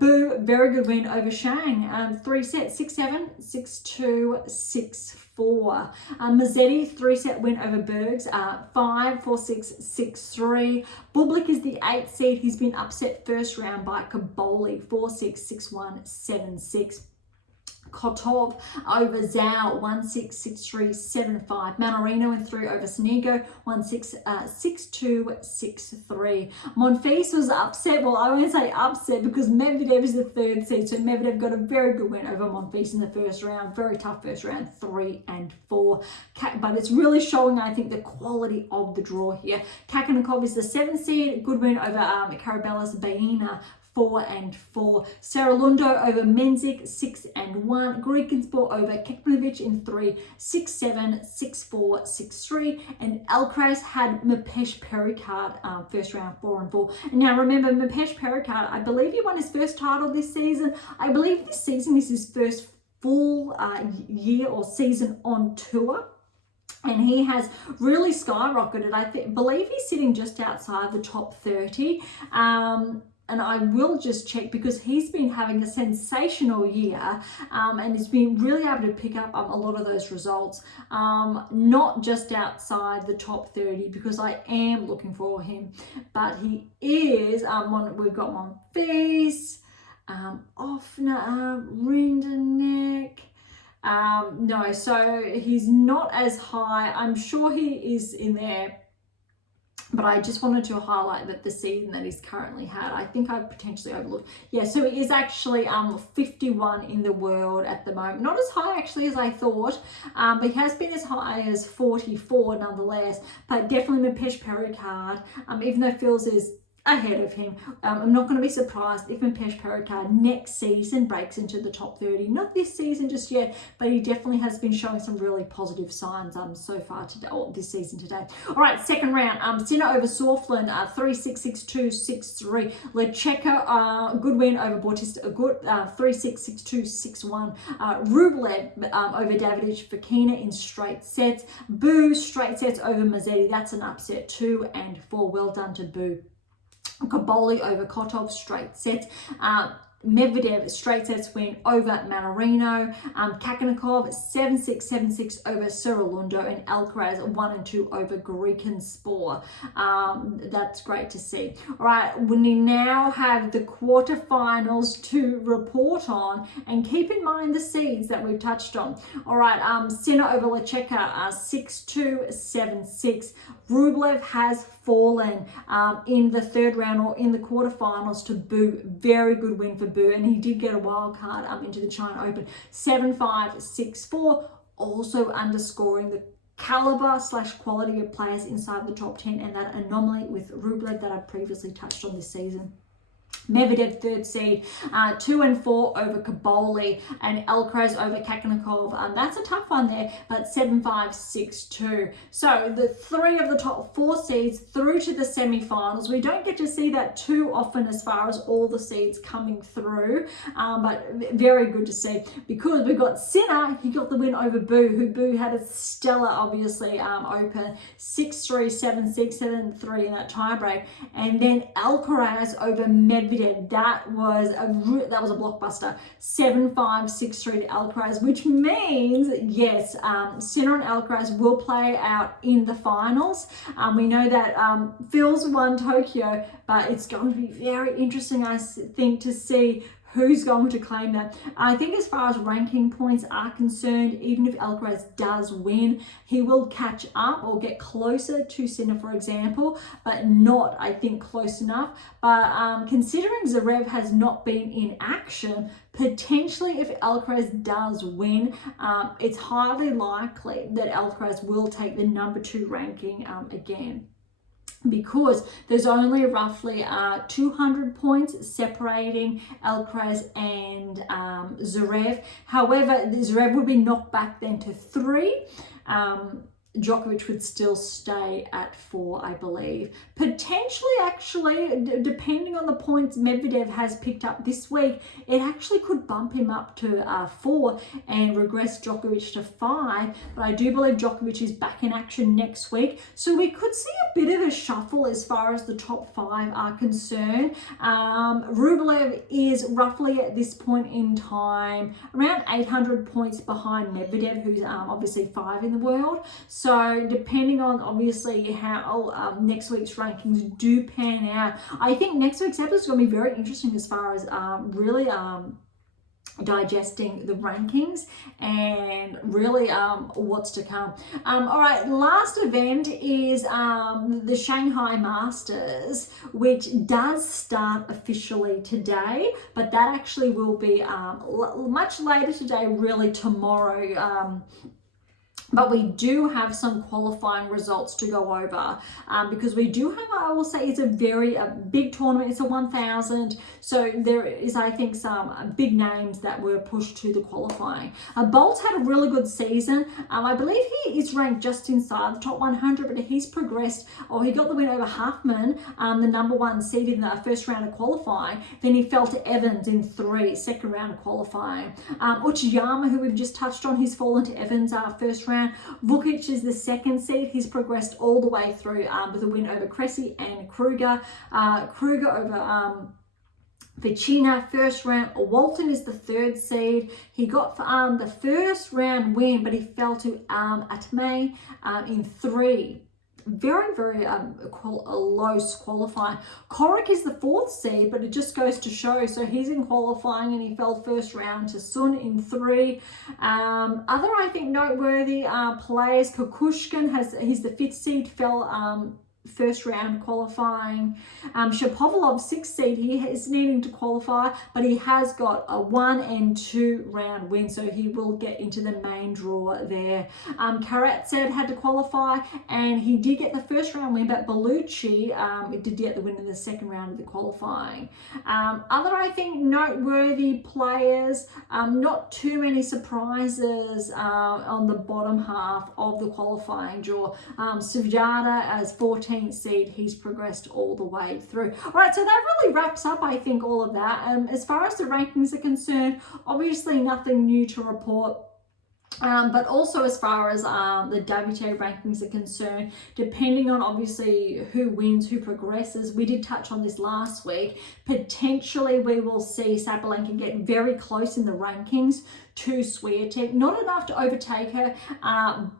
Bu, very good win over Shang, 3 sets, 6-7, 6-2, 6-4. Mazzetti, 3-set win over Bergs, 5, 4-6, 6-3. Bublik is the 8th seed. He's been upset first round by Kaboli, 4-6, 6-1, 7-6. Kotov over Zhao, 1-6, 6-3, 7-5. Manorino in 3 over Sonigo, 1-6, 6-2, 6-3. Monfils was upset. Well, I won't say upset because Medvedev is the 3rd seed. So Medvedev got a very good win over Monfils in the first round. Very tough first round, 3 and 4. But it's really showing, I think, the quality of the draw here. Kakanakov is the 7th seed. Good win over Carabelis Baena, 4 and 4. Saralundo over Menzik, 6 and 1. Grigenspor over Kekmanovic in 3, 6-7, 6-4, 6-3. And Alcaraz had Mapesh Pericard first round, 4 and 4. And now remember, Mapesh Pericard, I believe he won his first title this season. I believe this season is his first full year or season on tour. And he has really skyrocketed. I believe he's sitting just outside the top 30. And I will just check because he's been having a sensational year and he's been really able to pick up a lot of those results, not just outside the top 30 because I am looking for him, but he is, we've got Monfils, Offner, Rinderknech. No, so he's not as high. I'm sure he is in there, but I just wanted to highlight that the season that he's currently had, I think I potentially overlooked. Yeah, so he is actually 51 in the world at the moment. Not as high actually as I thought, but he has been as high as 44 nonetheless. But definitely Mapesh Pericard, even though Phil's is ahead of him, I'm not going to be surprised if Mapesh Pericard next season breaks into the top 30. Not this season just yet, but he definitely has been showing some really positive signs so far today, or this season today. All right, second round, Sinner over Sauflin, 3-6, 6-2, 6-3. Lecheka, good win over Bautista Agut, 3-6, 6-2, 6-1. Rublev over Davidovich Fokina in straight sets. Bu, straight sets over Mazzetti. That's an upset, 2 and 4. Well done to Bu. Kaboli over Kotov, straight sets. Medvedev, straight sets win over Manorino. Kakanakov, 7-6, 7-6 over Saralundo. And Alcaraz, 1 and 2 over Grigenspor. That's great to see. All right, we now have the quarterfinals to report on. And keep in mind the seeds that we've touched on. All right, Sinner over Lecheka, 6-2, 7-6. Rublev has fallen in the 3rd round or in the quarterfinals to Bu. Very good win for Bu, and he did get a wild card into the China Open. 7-5, 6-4, also underscoring the caliber / quality of players inside the top 10 and that anomaly with Rublev that I previously touched on this season. Medvedev, 3rd seed, 2 and 4 over Kaboli, and Alcaraz over Kakanakov. That's a tough one there, but 7-5, 6-2. So the 3 of the top 4 seeds through to the semi-finals. We don't get to see that too often as far as all the seeds coming through, but very good to see because we've got Sinner. He got the win over Bu, who Bu had a stellar, obviously, Open, 6-3, 7-6, 7-3 in that tiebreak, and then Alcaraz over Medvedev. That was a blockbuster, 7-5, 6-3 to Alcaraz, which means yes, Sinner and Alcaraz will play out in the finals. We know that Phil's won Tokyo, but it's going to be very interesting, I think, to see who's going to claim that. I think as far as ranking points are concerned, even if Alcaraz does win, he will catch up or get closer to Sinner, for example, but not, I think, close enough. But considering Zverev has not been in action, potentially if Alcaraz does win, it's highly likely that Alcaraz will take the number 2 ranking again, because there's only roughly 200 points separating Alcaraz and Zverev. However, Zverev would be knocked back then to 3. Djokovic would still stay at 4, I believe. Potentially, actually, depending on the points Medvedev has picked up this week, it actually could bump him up to 4 and regress Djokovic to 5. But I do believe Djokovic is back in action next week. So we could see a bit of a shuffle as far as the top 5 are concerned. Rublev is roughly at this point in time around 800 points behind Medvedev, who's obviously 5 in the world. So depending on obviously how next week's rankings do pan out, I think next week's episode is going to be very interesting as far as really digesting the rankings and really what's to come. All right, last event is the Shanghai Masters, which does start officially today, but that actually will be much later today, really tomorrow. But we do have some qualifying results to go over because we do have, I will say, it's a very big tournament. It's a 1,000. So there is, I think, some big names that were pushed to the qualifying. Bolt had a really good season. I believe he is ranked just inside the top 100, but he's progressed, or he got the win over Huffman, the number 1 seed in the first round of qualifying. Then he fell to Evans in 3, second round of qualifying. Uchiyama, who we've just touched on, he's fallen to Evans first round. Vukic is the 2nd seed. He's progressed all the way through with a win over Cressy and Kruger. Kruger over Vicina, first round. Walton is the 3rd seed. He got the first round win, but he fell to Atme in 3. Very, very low qualifying. Korik is the 4th seed, but it just goes to show. So he's in qualifying and he fell first round to Sun in 3. Other, I think, noteworthy players. Kukushkin he's the 5th seed, fell first round qualifying. Shapovalov, 6th seed, he is needing to qualify, but he has got a 1 and 2 round win, so he will get into the main draw there. Karatsev had to qualify and he did get the first round win, but Bellucci did get the win in the second round of the qualifying. Other, I think, noteworthy players, not too many surprises on the bottom half of the qualifying draw. Sujata as 14th seed, he's progressed all the way through. All right, so that really wraps up, I think, all of that. As far as the rankings are concerned, obviously nothing new to report. But also as far as the WTA rankings are concerned, depending on obviously who wins, who progresses, we did touch on this last week, potentially we will see Sabalenka get very close in the rankings to Swiatek. Not enough to overtake her,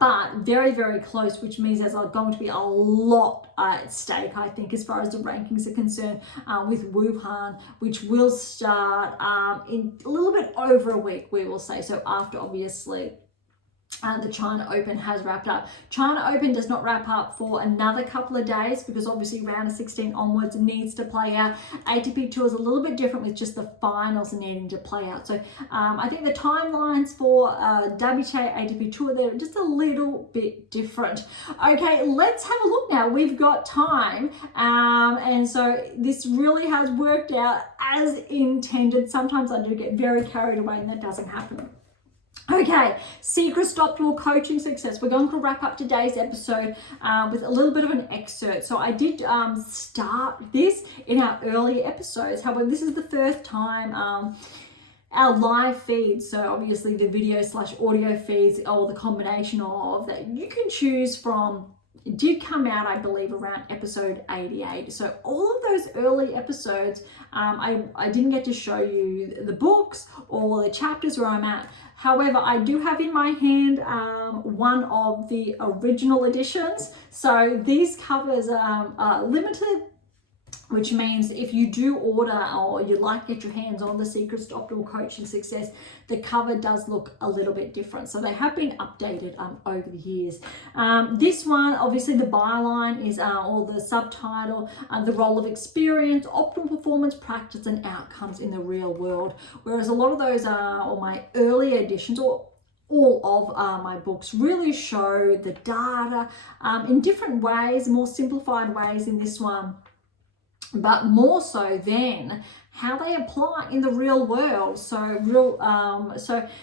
but very, very close, which means there's going to be a lot at stake, I think, as far as the rankings are concerned, with Wuhan, which will start in a little bit over a week, we will say. So after, obviously, the China Open has wrapped up. China Open does not wrap up for another couple of days because obviously round of 16 onwards needs to play out. ATP Tour is a little bit different with just the finals needing to play out. So I think the timelines for WTA, ATP Tour, they're just a little bit different. Okay, let's have a look now. We've got time. And so this really has worked out as intended. Sometimes I do get very carried away and that doesn't happen. Okay, secrets to optimal coaching success. We're going to wrap up today's episode with a little bit of an excerpt. So I did start this in our earlier episodes. However, this is the first time our live feeds, so obviously the video / audio feeds, or the combination of that you can choose from, did come out, I believe, around episode 88. So all of those early episodes, I didn't get to show you the books or the chapters where I'm at. However, I do have in my hand one of the original editions. So these covers are limited which means if you do order or you'd like to get your hands on the Secrets to Optimal Coaching Success, the cover does look a little bit different. So they have been updated over the years. This one, obviously the byline is, or the subtitle, the role of experience, optimal performance, practice and outcomes in the real world. Whereas a lot of those or my early editions, or all of my books, really show the data in different ways, more simplified ways in this one, but more so than how they apply in the real world. So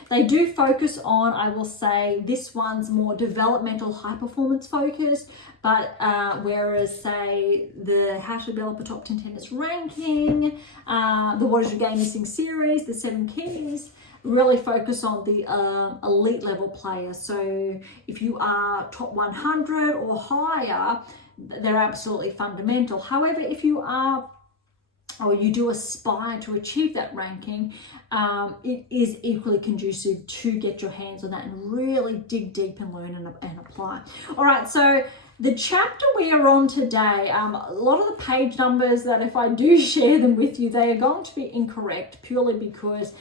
they do focus on, I will say, this one's more developmental, high performance focused, but whereas say the How to Develop a Top 10 Tennis Ranking, the What Is Your Game Missing series, the 7 Keys, really focus on the elite level players. So if you are top 100 or higher, they're absolutely fundamental. However, if you are, or you do aspire to achieve that ranking, it is equally conducive to get your hands on that and really dig deep and learn and apply. All right, so the chapter we are on today, a lot of the page numbers that if I do share them with you, they are going to be incorrect purely because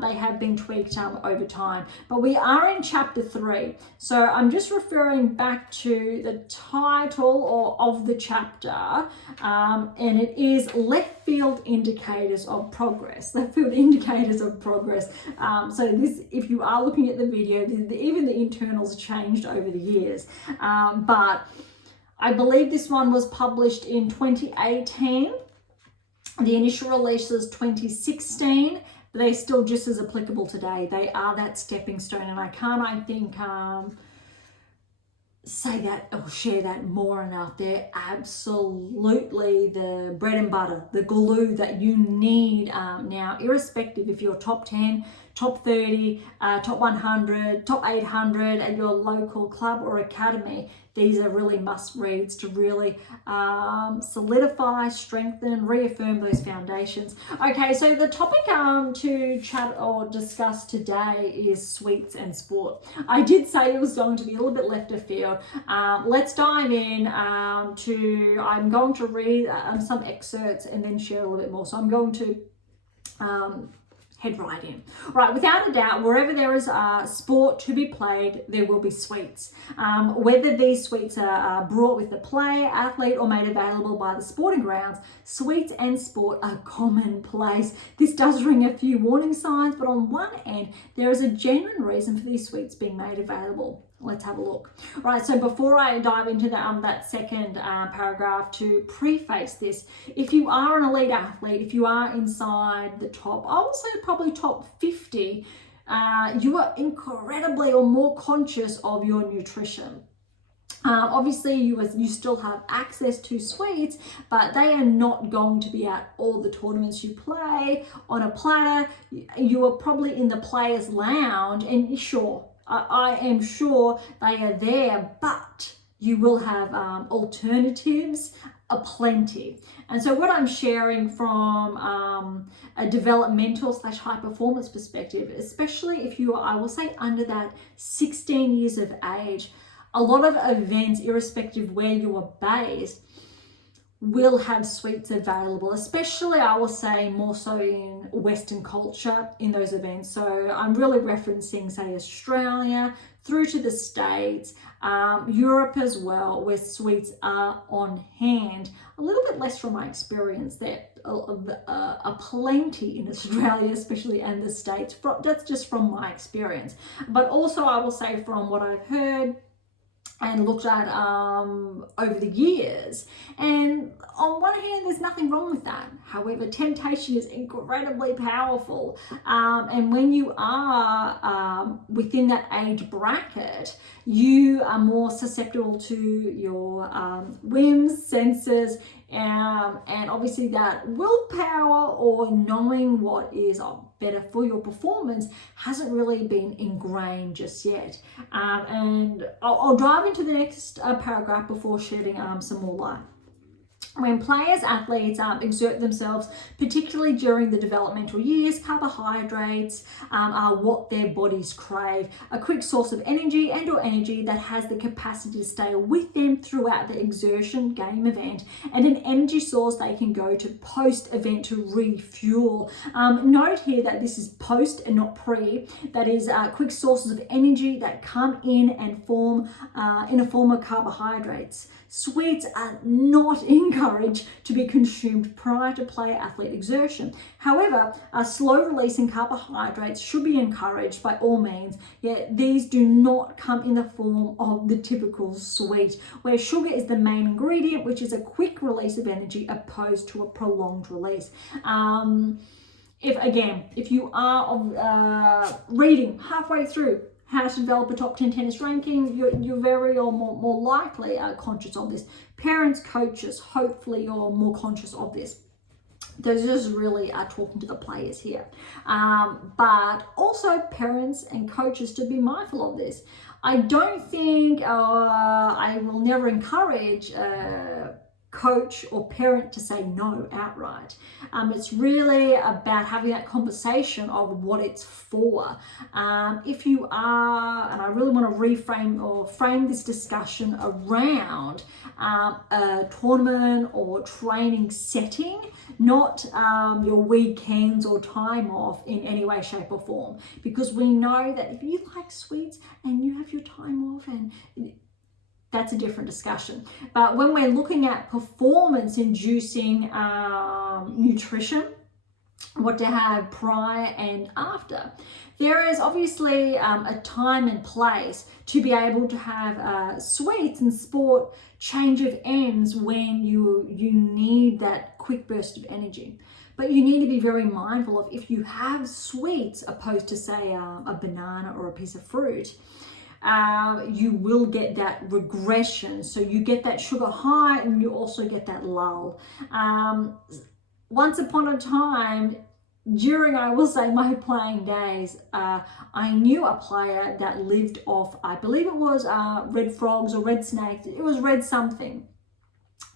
they have been tweaked over time. But we are in chapter 3. So I'm just referring back to the title of the chapter, and it is Left Field Indicators of Progress. Left Field Indicators of Progress. So this, if you are looking at the video, even the internals changed over the years. But I believe this one was published in 2018. The initial release was 2016, but they're still just as applicable today. They are that stepping stone, and I think, say that or share that more enough. They're absolutely the bread and butter, the glue that you need now, irrespective if you're top 10, top 30, top 100, top 800 at your local club or academy. These are really must reads to really solidify, strengthen, reaffirm those foundations. Okay, so the topic to chat or discuss today is sweets and sport. I did say it was going to be a little bit left of field. Let's dive in I'm going to read some excerpts and then share a little bit more. So I'm going to head right in. Right, without a doubt, wherever there is sport to be played, there will be sweets. Whether these sweets are brought with the player, athlete, or made available by the sporting grounds, sweets and sport are commonplace. This does ring a few warning signs, but on one end, there is a genuine reason for these sweets being made available. Let's have a look. Right, so before I dive into that second paragraph, to preface this, if you are an elite athlete, if you are inside the top, I will say probably top 50, you are incredibly or more conscious of your nutrition. Obviously, you still have access to sweets, but they are not going to be at all the tournaments you play on a platter. You are probably in the players' lounge, and sure, I am sure they are there, but you will have alternatives aplenty. And so what I'm sharing from a developmental / high performance perspective, especially if you are, I will say, under that 16 years of age, a lot of events, irrespective where you are based, will have sweets available, especially I will say more so in Western culture in those events. So I'm really referencing, say, Australia through to the States, Europe as well, where sweets are on hand. A little bit less from my experience there, a plenty in Australia, especially, and the States. That's just from my experience. But also I will say from what I've heard and looked at over the years. And on one hand, there's nothing wrong with that. However, temptation is incredibly powerful. And when you are within that age bracket, you are more susceptible to your whims, senses, and obviously that willpower or knowing what is better for your performance hasn't really been ingrained just yet. And I'll dive into the next paragraph before shedding some more light. When players, athletes exert themselves, particularly during the developmental years, carbohydrates are what their bodies crave. A quick source of energy and or energy that has the capacity to stay with them throughout the exertion game event, and an energy source they can go to post-event to refuel. Note here that this is post and not pre. That is quick sources of energy that come in and form in a form of carbohydrates. Sweets are not encouraged to be consumed prior to player-athlete exertion. However, slow release in carbohydrates should be encouraged by all means, yet these do not come in the form of the typical sweet, where sugar is the main ingredient, which is a quick release of energy opposed to a prolonged release. If you are reading halfway through how to develop a top 10 tennis ranking, you're very or more likely conscious of this. Parents, coaches, hopefully you're more conscious of this. They're just really talking to the players here. But also parents and coaches to be mindful of this. I don't think, I will never encourage coach or parent to say no outright. It's really about having that conversation of what it's for. If you are, and I really want to reframe or frame this discussion around a tournament or training setting, not your weekends or time off in any way, shape or form, because we know that if you like sweets and you have your time off, and that's a different discussion. But when we're looking at performance inducing nutrition, what to have prior and after, there is obviously a time and place to be able to have sweets and sport change of ends when you need that quick burst of energy. But you need to be very mindful of, if you have sweets opposed to say a banana or a piece of fruit, you will get that regression. So you get that sugar high and you also get that lull. Once upon a time, during, I will say, my playing days, I knew a player that lived off, I believe it was red frogs or red snakes. It was red something.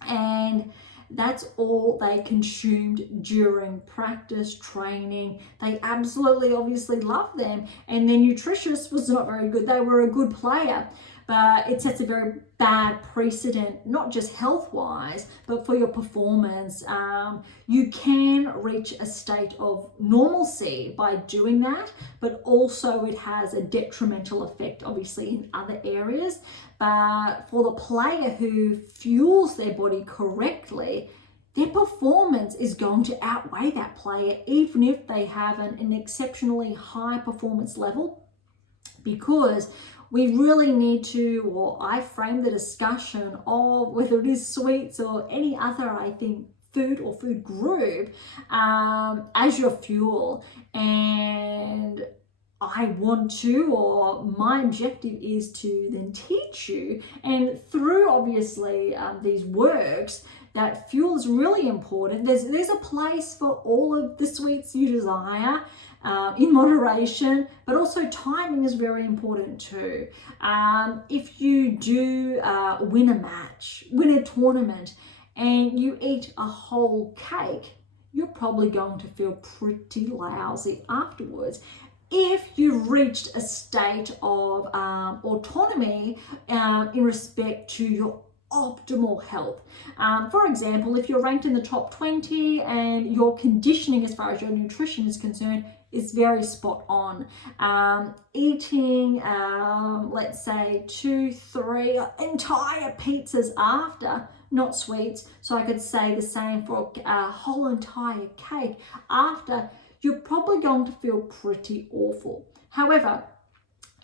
And that's all they consumed during practice, training. They absolutely, obviously loved them. And their nutritionist was not very good. They were a good player, but it sets a very bad precedent, not just health-wise, but for your performance. You can reach a state of normalcy by doing that, but also it has a detrimental effect, obviously, in other areas. But for the player who fuels their body correctly, their performance is going to outweigh that player, even if they have an exceptionally high performance level, because we really need to, or I frame the discussion of whether it is sweets or any other, I think, food or food group as your fuel. And I want to, or my objective is to then teach you, and through obviously these works, that fuel is really important. There's a place for all of the sweets you desire, in moderation, but also timing is very important too. If you do win a match, win a tournament, and you eat a whole cake, you're probably going to feel pretty lousy afterwards. If you've reached a state of autonomy in respect to your optimal health. For example, if you're ranked in the top 20 and your conditioning as far as your nutrition is concerned is very spot on. Eating, let's say 2-3 entire pizzas after, not sweets, so I could say the same for a whole entire cake after, you're probably going to feel pretty awful. However,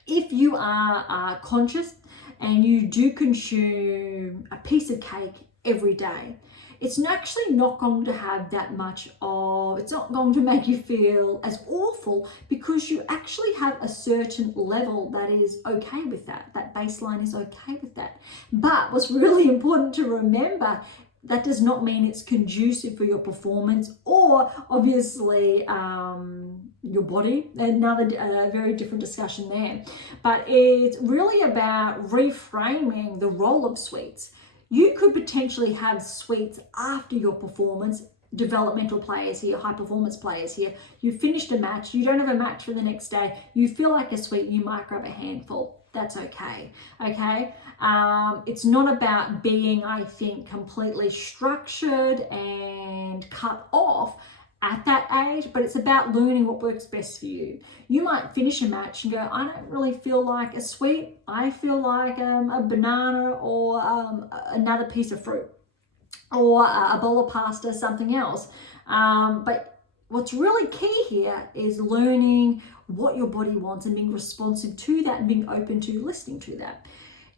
if you are conscious and you do consume a piece of cake every day, it's actually not going to have that much of, it's not going to make you feel as awful, because you actually have a certain level that is okay with that. That baseline is okay with that. But what's really important to remember, that does not mean it's conducive for your performance or obviously your body. Another very different discussion there. But it's really about reframing the role of sweets. You could potentially have sweets after your performance. Developmental players here, high performance players here. You finished a match, you don't have a match for the next day, you feel like a sweet, you might grab a handful. That's okay. Okay. It's not about being, I think, completely structured and cut off at that age, but it's about learning what works best for you. You might finish a match and go, I don't really feel like a sweet, I feel like a banana or another piece of fruit, or a bowl of pasta, something else. But what's really key here is learning what your body wants and being responsive to that and being open to listening to that.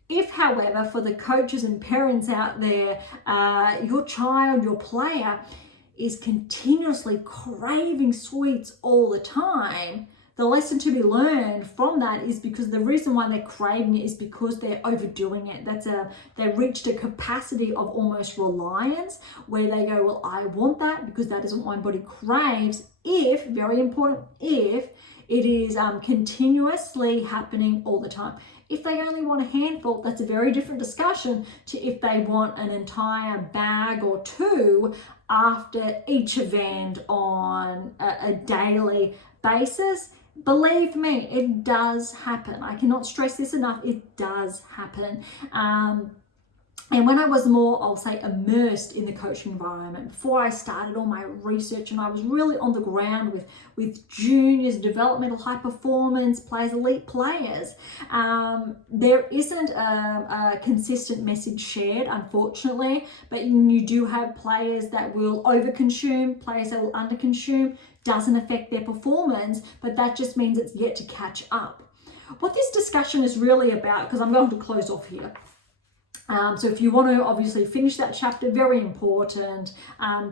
If, however, for the coaches and parents out there, your child, your player is continuously craving sweets all the time, the lesson to be learned from that is because the reason why they're craving it is because they're overdoing it. They've reached a capacity of almost reliance where they go, well, I want that because that is what my body craves. If, very important, if it is continuously happening all the time. If they only want a handful, that's a very different discussion to if they want an entire bag or two after each event on a daily basis. Believe me, it does happen. I cannot stress this enough. It does happen. And when I was more, I'll say, immersed in the coaching environment, before I started all my research and I was really on the ground with juniors, developmental high performance players, elite players, there isn't a consistent message shared, unfortunately, but you do have players that will overconsume, players that will underconsume. Doesn't affect their performance, but that just means it's yet to catch up. What this discussion is really about, because I'm going to close off here. So if you want to obviously finish that chapter, very important,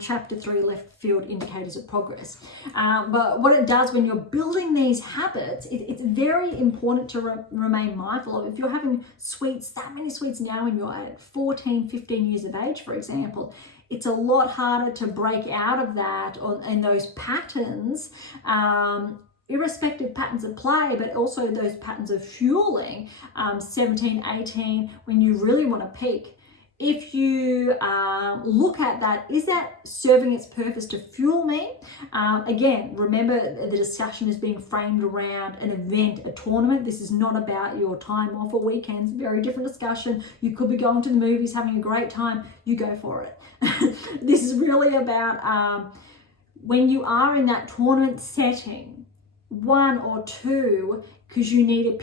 chapter 3, left field indicators of progress. But what it does when you're building these habits, it's very important to remain mindful of. If you're having sweets, that many sweets now when you're at 14, 15 years of age, for example, it's a lot harder to break out of that and those patterns, irrespective patterns of play, but also those patterns of fueling, 17, 18, when you really want to peak. If you look at that, is that serving its purpose to fuel me? Again, remember the discussion is being framed around an event, a tournament. This is not about your time off or weekends. Very different discussion. You could be going to the movies, having a great time. You go for it. This is really about when you are in that tournament setting, 1 or 2, because you need a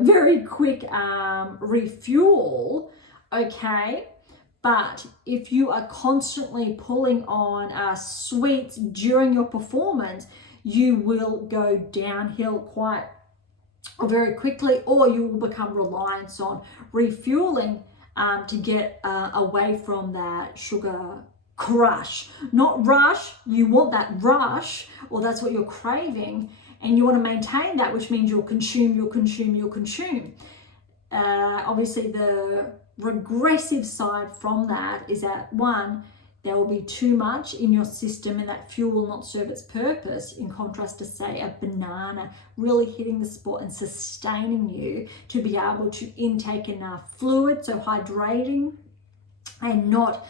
very quick refuel, okay? But if you are constantly pulling on sweets during your performance, you will go downhill quite very quickly, or you will become reliant on refueling to get away from that sugar crush. Not rush, you want that rush, or that's what you're craving, and you want to maintain that, which means you'll consume. Obviously the regressive side from that is that, 1, there will be too much in your system and that fuel will not serve its purpose, in contrast to, say, a banana really hitting the spot and sustaining you to be able to intake enough fluid, so hydrating, and not,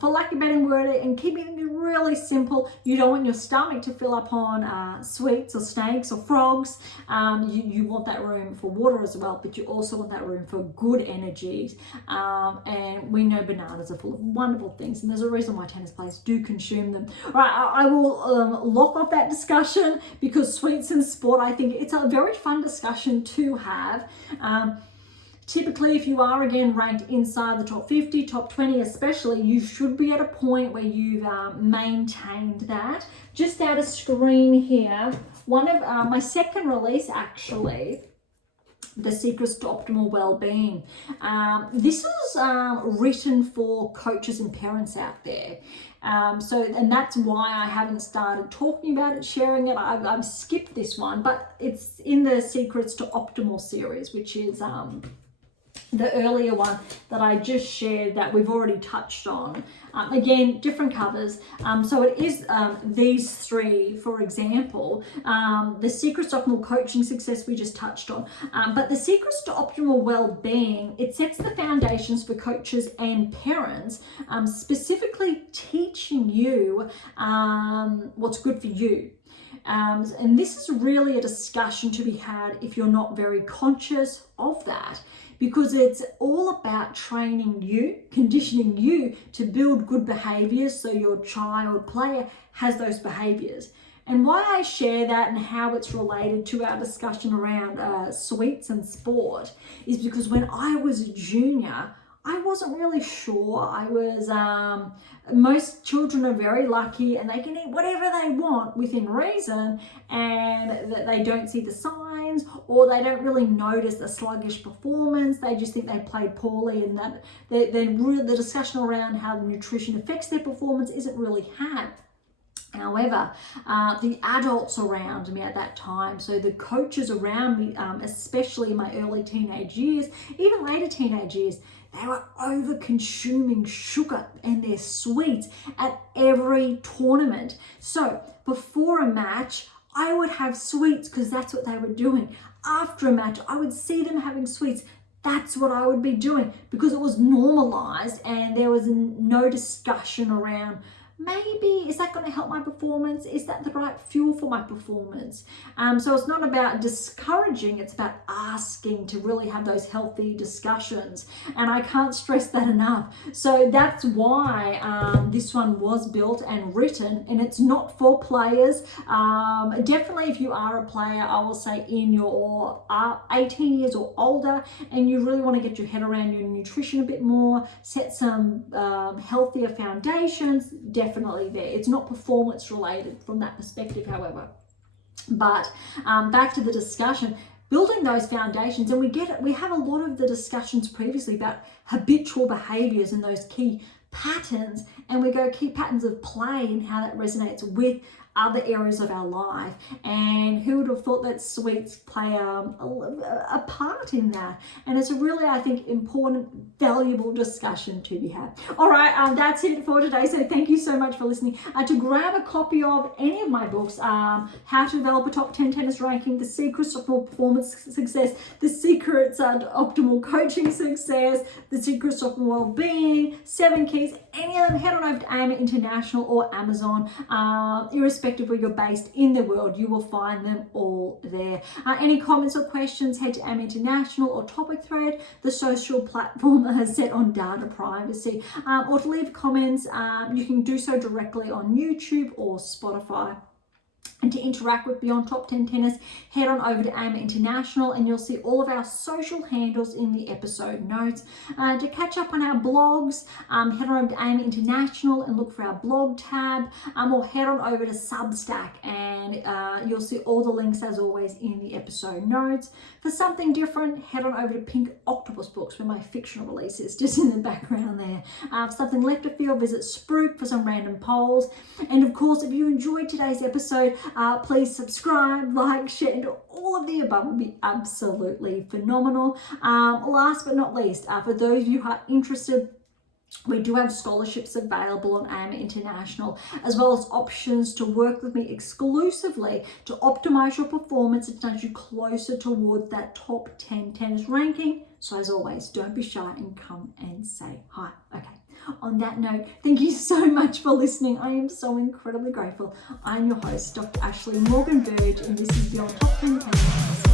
for lack of a better word, and keeping it really simple, you don't want your stomach to fill up on sweets or snakes or frogs. You want that room for water as well, but you also want that room for good energies. And we know bananas are full of wonderful things, and there's a reason why tennis players do consume them. All right, I will lock off that discussion, because sweets in sport, I think it's a very fun discussion to have. Typically, if you are, again, ranked inside the top 50, top 20 especially, you should be at a point where you've maintained that. Just out of screen here, one of my second release, actually, The Secrets to Optimal Wellbeing. This is written for coaches and parents out there. And that's why I haven't started talking about it, sharing it. I've skipped this one, but it's in the Secrets to Optimal series, which is the earlier one that I just shared that we've already touched on. Again, different covers. So it is these three, for example. The Secrets to Optimal Coaching Success we just touched on. But the Secrets to Optimal Wellbeing, it sets the foundations for coaches and parents, specifically teaching you what's good for you. And this is really a discussion to be had if you're not very conscious of that, because it's all about training you, conditioning you to build good behaviors so your child player has those behaviors. And why I share that and how it's related to our discussion around sweets and sport is because when I was a junior, I wasn't really sure. Most children are very lucky and they can eat whatever they want within reason, and that they don't see the signs or they don't really notice the sluggish performance. They just think they played poorly, and that the discussion around how the nutrition affects their performance isn't really had. However, the adults around me at that time, so the coaches around me, especially in my early teenage years, even later teenage years, they were over consuming sugar and their sweets at every tournament. So before a match, I would have sweets because that's what they were doing. After a match, I would see them having sweets. That's what I would be doing because it was normalized and there was no discussion around, maybe, is that going to help my performance? Is that the right fuel for my performance? So it's not about discouraging, it's about asking to really have those healthy discussions. And I can't stress that enough. So that's why this one was built and written, and it's not for players. Definitely if you are a player, I will say in your 18 years or older, and you really want to get your head around your nutrition a bit more, set some healthier foundations, definitely there. It's not performance related from that perspective, however. But back to the discussion, building those foundations, and we have a lot of the discussions previously about habitual behaviors and those key patterns, and we go key patterns of play and how that resonates with other areas of our life. And who would have thought that sweets play a part in that? And it's a really, I think, important, valuable discussion to be had. All right, that's it for today. So thank you so much for listening. To grab a copy of any of my books, How to Develop a Top 10 Tennis Ranking, The Secrets to Optimal Performance Success, The Secrets to Optimal Coaching Success, The Secrets to Optimal Wellbeing, 7 Keys, any of them, head on over to AM8 International or Amazon. Irrespective of where you're based in the world, you will find them all there. Any comments or questions, head to AM8 International or Topic Thread, the social platform set on data privacy. Or to leave comments, you can do so directly on YouTube or Spotify. And to interact with Beyond Top 10 Tennis, head on over to AM8 International and you'll see all of our social handles in the episode notes. To catch up on our blogs, head on over to AM8 International and look for our blog tab, or head on over to Substack and you'll see all the links as always in the episode notes. For something different, head on over to Pink Octopus Books, where my fictional release is just in the background there. For something left of field, visit Spruik for some random polls. And of course, if you enjoyed today's episode, please subscribe, like, share, and all of the above would be absolutely phenomenal. Last but not least, for those of you who are interested, we do have scholarships available on AM8 International, as well as options to work with me exclusively to optimize your performance and nudge you closer towards that top 10 tennis ranking. So as always, don't be shy and come and say hi. Okay. On that note, thank you so much for listening. I am so incredibly grateful. I'm your host, Dr. Ashley Morgan Berge, and this is Beyond Top 10 Tennis.